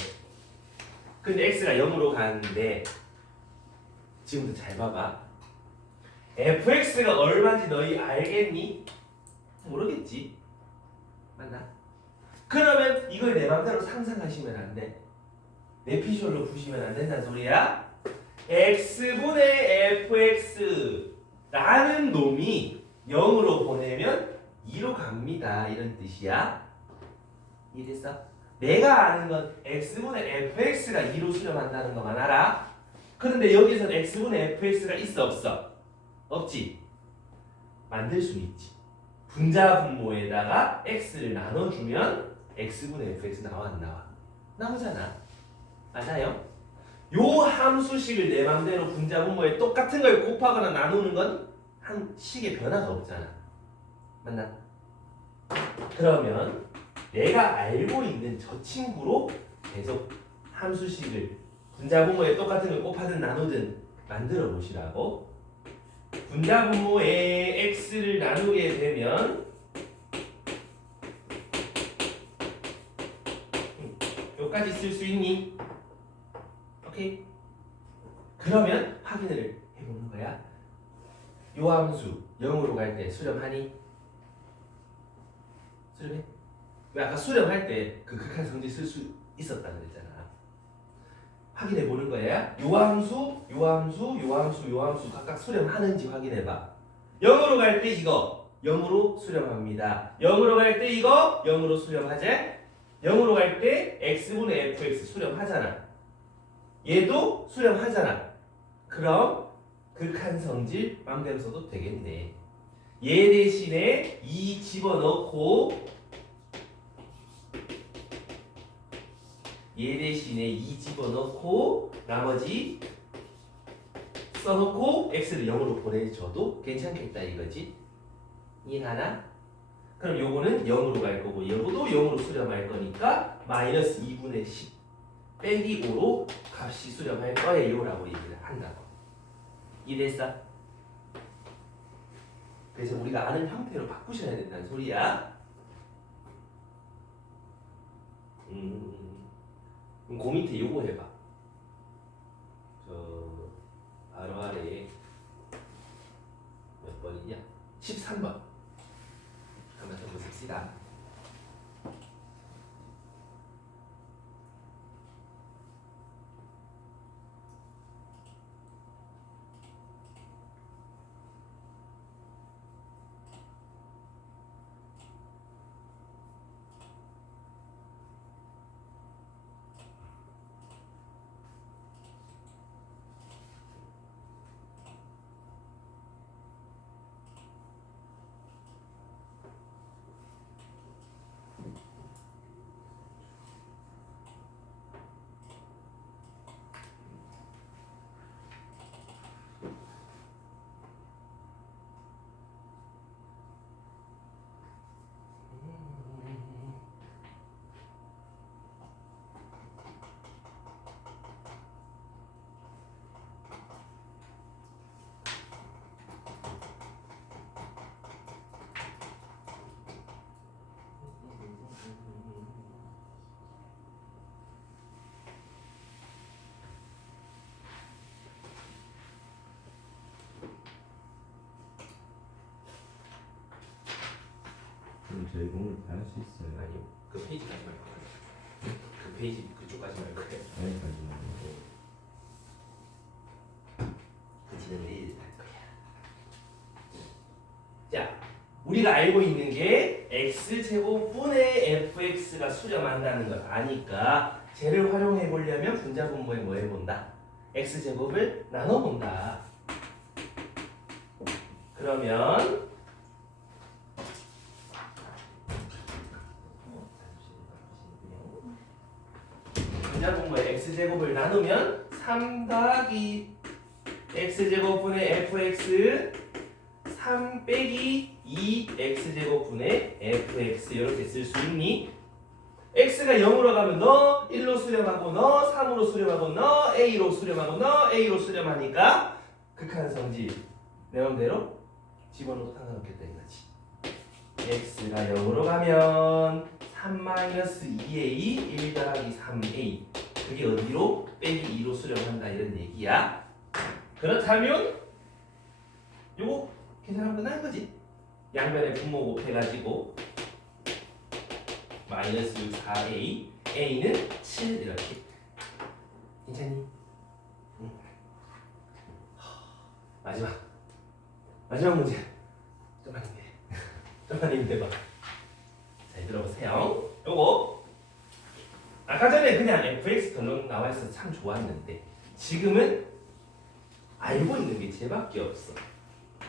근데 x가 0으로 가는데 지금부터 잘 봐봐. fx가 얼마인지 너희 알겠니? 모르겠지? 맞나? 그러면 이걸 내 맘대로 상상하시면 안 돼. 내 피셜로 부시면 안 된다는 소리야. x분의 fx라는 놈이 0으로 보내면 2로 갑니다. 이런 뜻이야. 이해됐어? 내가 아는 건 x분의 fx가 2로 수렴한다는 것만 알아. 그런데 여기서는 x분의 fx가 있어 없어? 없지. 만들 수는 있지. 분자 분모에다가 x를 나눠주면 x분의 fx 나와 안 나와? 나오잖아. 맞아요? 요 함수식을 내 맘대로 분자 분모에 똑같은 걸 곱하거나 나누는 건 한 식의 변화가 없잖아. 맞나? 그러면 내가 알고 있는 저 친구로 계속 함수식을 분자 분모에 똑같은 걸 곱하든 나누든 만들어 보시라고. 분자 분모에 x를 나누게 되면 여기까지 쓸 수 있니? 오케이? 그러면 확인을 해보는 거야. 요 함수 0으로 갈 때 수렴하니? 수렴해? 왜 아까 수렴할 때 그 극한 성질 쓸 수 있었다 그랬잖아. 확인해 보는 거야. 요 함수, 요 함수, 요 함수, 요 함수 각각 수렴하는지 확인해 봐. 0으로 갈 때 이거 0으로 수렴합니다. 0으로 갈 때 이거 0으로 수렴하지? 0으로 갈 때 x분의 fx 수렴하잖아. 얘도 수렴하잖아. 그럼 극한 성질 맘대로 써도 되겠네. 얘 대신에 2 집어넣고 얘 대신에 2 집어넣고 나머지 써놓고 x를 0으로 보내줘도 괜찮겠다 이거지. 이해하나? 그럼 요거는 0으로 갈 거고 요거도 0으로 수렴할 거니까 마이너스 2분의 10 빼기 5로 값이 수렴할 거예요 라고 얘기를 한다고. 이해됐어? 그래서 우리가 아는 형태로 바꾸셔야 된다는 소리야. 그럼 그 밑에 요거 해봐. 저 바로 아래에 몇 번이냐? 13번 한번 더 보십시다. 그럼 저희 공부를 다 할 수 있어요. 아니요. 그 페이지까지 말 거예요. 그 페이지 그쪽까지 말 거예요. 여기까지만. 그 지는 내일 할 거야. 자, 우리가 알고 있는 게 x제곱분의 fx가 수렴한다는 걸 아니까 쟤를 활용해 보려면 분자 분모에 뭐 해본다? x제곱을 나눠본다. 그러면 잡은 거야. x제곱을 나누면 3 더하기 x제곱분의 fx 3 빼기 2x제곱분의 fx 이렇게 쓸 수 있니? x가 0으로 가면 너 1로 수렴하고 너 3으로 수렴하고 너 a로 수렴하고 너 a로 수렴하니까 극한성지 내 맘대로 집어넣어도 상관없겠다 이거지. x가 0으로 가면 3-2a 1 더하기 3a 그게 어디로? 빼기 2로 수렴한다 이런 얘기야. 그렇다면 요거 계산하면 끝나는 거지. 양변에 분모 곱해가지고 마이너스 4a a는 7 이렇게. 괜찮니? 응. 마지막 문제. 좀만 힘내봐. 자, 들어보세요. 요거 아까 전에 그냥 fx 덜렁 나와 있어서 참 좋았는데 지금은 알고 있는 게 쟤밖에 없어.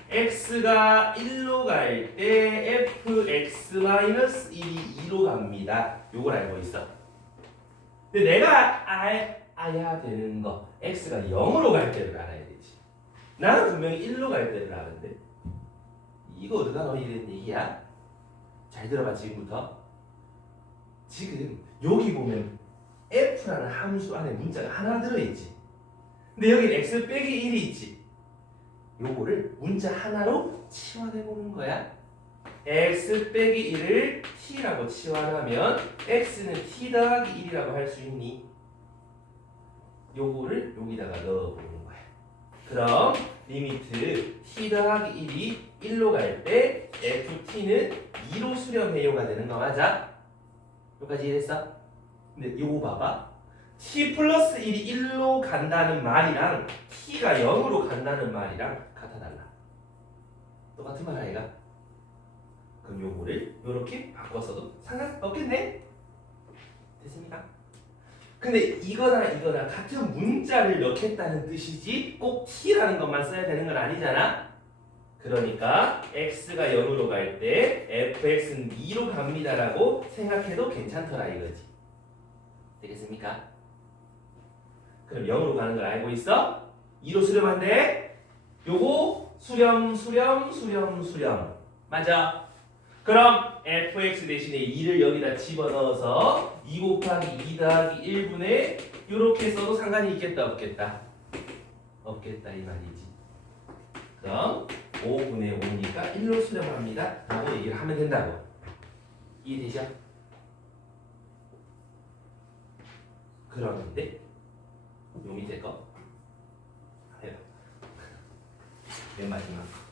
x가 1로 갈 때 fx-1이 2로 갑니다. 요걸 알고 있어. 근데 내가 알아야 되는 거 x가 0으로 갈 때를 알아야 되지. 나는 분명히 1로 갈 때를 아는데 이거 어디다 넣어야 되는 얘기야? 잘 들어봐 지금부터. 지금 여기 보면 f라는 함수 안에 문자가 하나 들어있지. 근데 여기 x 빼기 1이 있지. 요거를 문자 하나로 치환해보는 거야. x 빼기 1을 t라고 치환하면 x는 t 더하기 1이라고 할 수 있니? 요거를 여기다가 넣어보는 거야. 그럼 리미트 t 더하기 1이 1로 갈 때 ft는 2로 수렴해요가 되는 거 맞아? 여기까지 이해했어? 근데 요거 봐봐. t 플러스 1이 1로 간다는 말이랑 t가 0으로 간다는 말이랑 같아 달라. 똑같은 말 아이가? 그럼 요거를 요렇게 바꿔서도 상관없겠네? 됐습니까? 근데 이거나 같은 문자를 넣겠다는 뜻이지 꼭 t라는 것만 써야 되는 건 아니잖아? 그러니까 x가 0으로 갈 때 fx는 2로 갑니다라고 생각해도 괜찮더라 이거지. 되겠습니까? 그럼 0으로 가는 걸 알고 있어? 2로 수렴한대. 요거 수렴 맞아. 그럼 fx 대신에 2를 여기다 집어넣어서 2 곱하기 2 더하기 1분의 요렇게 써도 상관이 있겠다 없겠다? 없겠다 이 말이지. 그럼 5분의 5니까 1로 수렴합니다 라고 얘기를 하면 된다고. 이해되죠? 그러는데 요 밑에 거 해봐. 맨 마지막 거.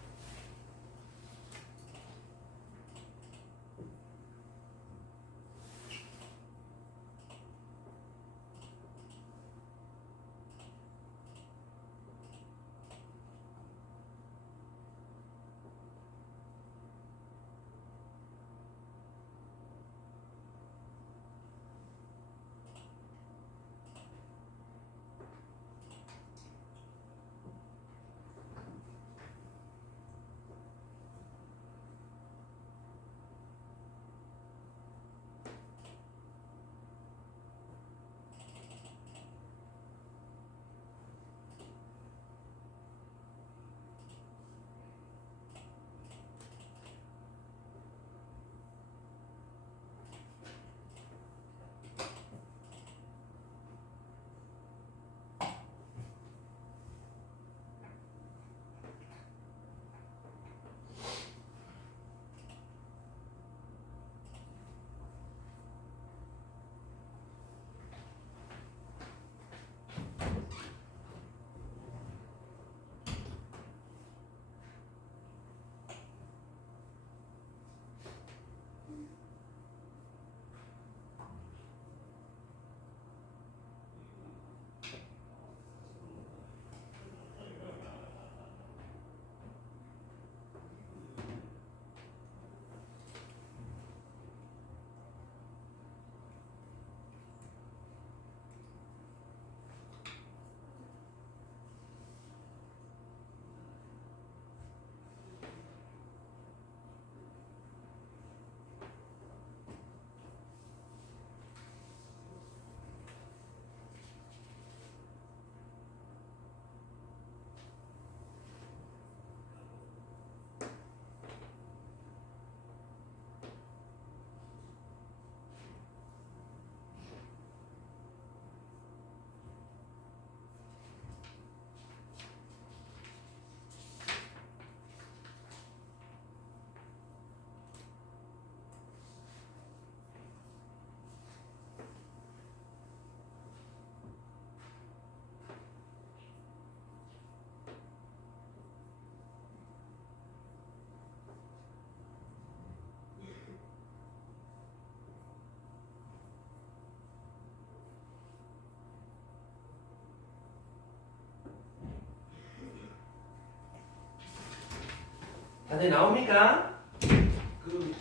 다들 나옵니까?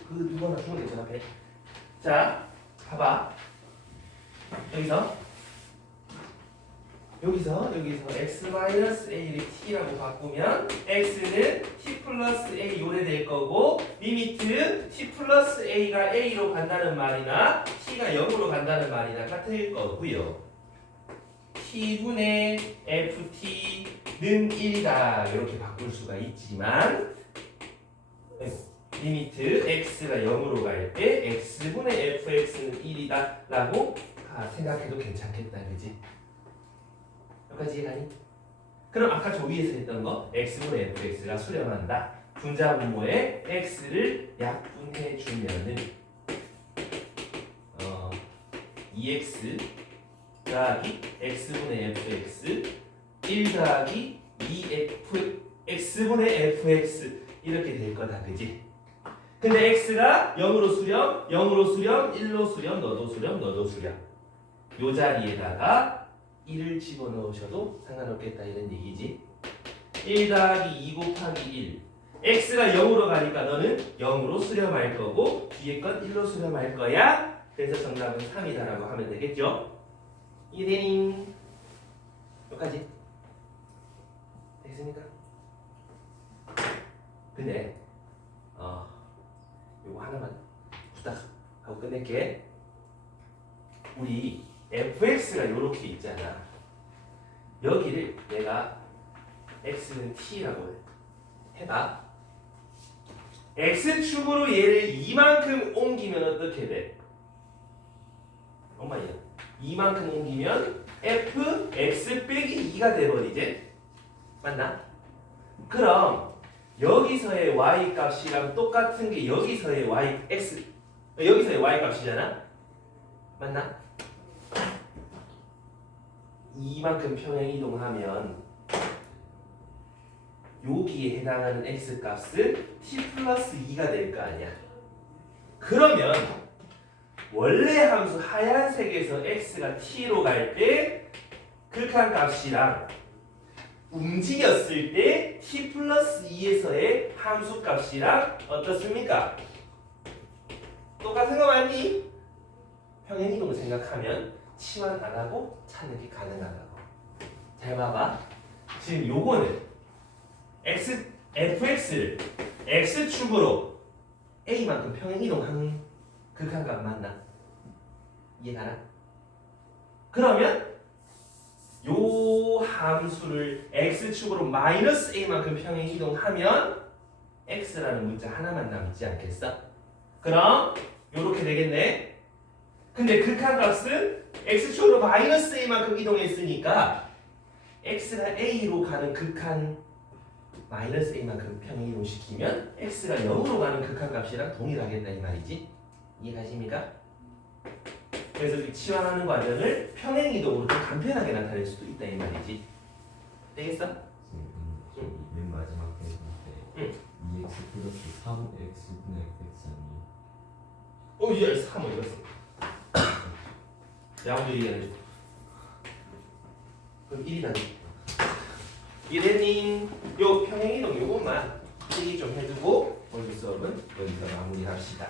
누구 하나 주면 되죠 앞에. 자, 봐봐. 여기서 x-a를 t라고 바꾸면 x는 t 플러스 a 요래 될 거고 리미트 t 플러스 a가 a로 간다는 말이나 t가 0으로 간다는 말이나 같을 거고요. t분의 ft는 1이다 이렇게 바꿀 수가 있지만 리미트 x가 0으로 갈 때 x분의 fx는 1이다 라고 생각해도 괜찮겠다 그지? 여기까지 이해가니? 그럼 아까 저 위에서 했던 거 x분의 fx가 수렴한다. 분자분모에 x를 약분해 주면은 2x 더하기 x분의 fx 1 더하기 2f x분의 fx 이렇게 될 거다 그지? 근데 x가 0으로 수렴, 0으로 수렴, 1로 수렴, 너도 수렴, 너도 수렴 요 자리에다가 1을 집어넣으셔도 상관없겠다 이런 얘기지. 1 더하기 2 곱하기 1 x가 0으로 가니까 너는 0으로 수렴할 거고 뒤에 건 1로 수렴할 거야. 그래서 정답은 3이다라고 하면 되겠죠. 이해되니? 여기까지 됐습니까? 근데 요거 하나만 부탁하고 끝낼게. 우리 fx가 요렇게 있잖아. 여기를 내가 x는 t라고 해봐. x축으로 얘를 이만큼 옮기면 어떻게 돼? 엄마야 이만큼 옮기면 f x 빼기 2가 돼버리지? 맞나? 그럼 여기서의 y 값이랑 똑같은 게 여기서의 y x 여기서의 y 값이잖아? 맞나? 이만큼 평행 이동하면 여기에 해당하는 x 값은 t 플러스 2가 될 거 아니야. 그러면 원래 함수 하얀색에서 x가 t로 갈 때 극한 값이랑 움직였을 때 t 플러스 2에서의 함수 값이랑 어떻습니까? 똑같은 거 맞니? 평행 이동을 생각하면 치환 안 하고 찾는 게 가능하다고. 잘 봐봐. 지금 요거는 fx를 x축으로 a만큼 평행 이동한 극한값 맞나? 이해가나? 그러면 요 함수를 x축으로 마이너스 a만큼 평행 이동하면 x라는 문자 하나만 남지 않겠어? 그럼 요렇게 되겠네. 근데 극한값은 x축으로 마이너스 a만큼 이동했으니까 x가 a로 가는 극한 마이너스 a만큼 평행 이동시키면 x가 0으로 가는 극한값이랑 동일하겠다 이 말이지. 이해가십니까? 그래서 이 치환하는 과정을 평행 이동으로 좀 간편하게 나타낼 수도 있다 이 말이지. 되겠어? 맨 마지막 페이지인데 2x 플러스 3x분의 fx 아니에요? 이제 3을 읽었어. 야, 먼저 얘기해. 그럼 1이다. 이래닝 요 평행 이동 요것만 얘기 좀 해두고 오늘 수업은 여기서 마무리합시다.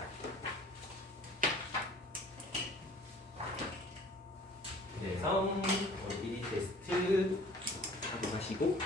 그래서 오늘 1위 테스트 하고 가시고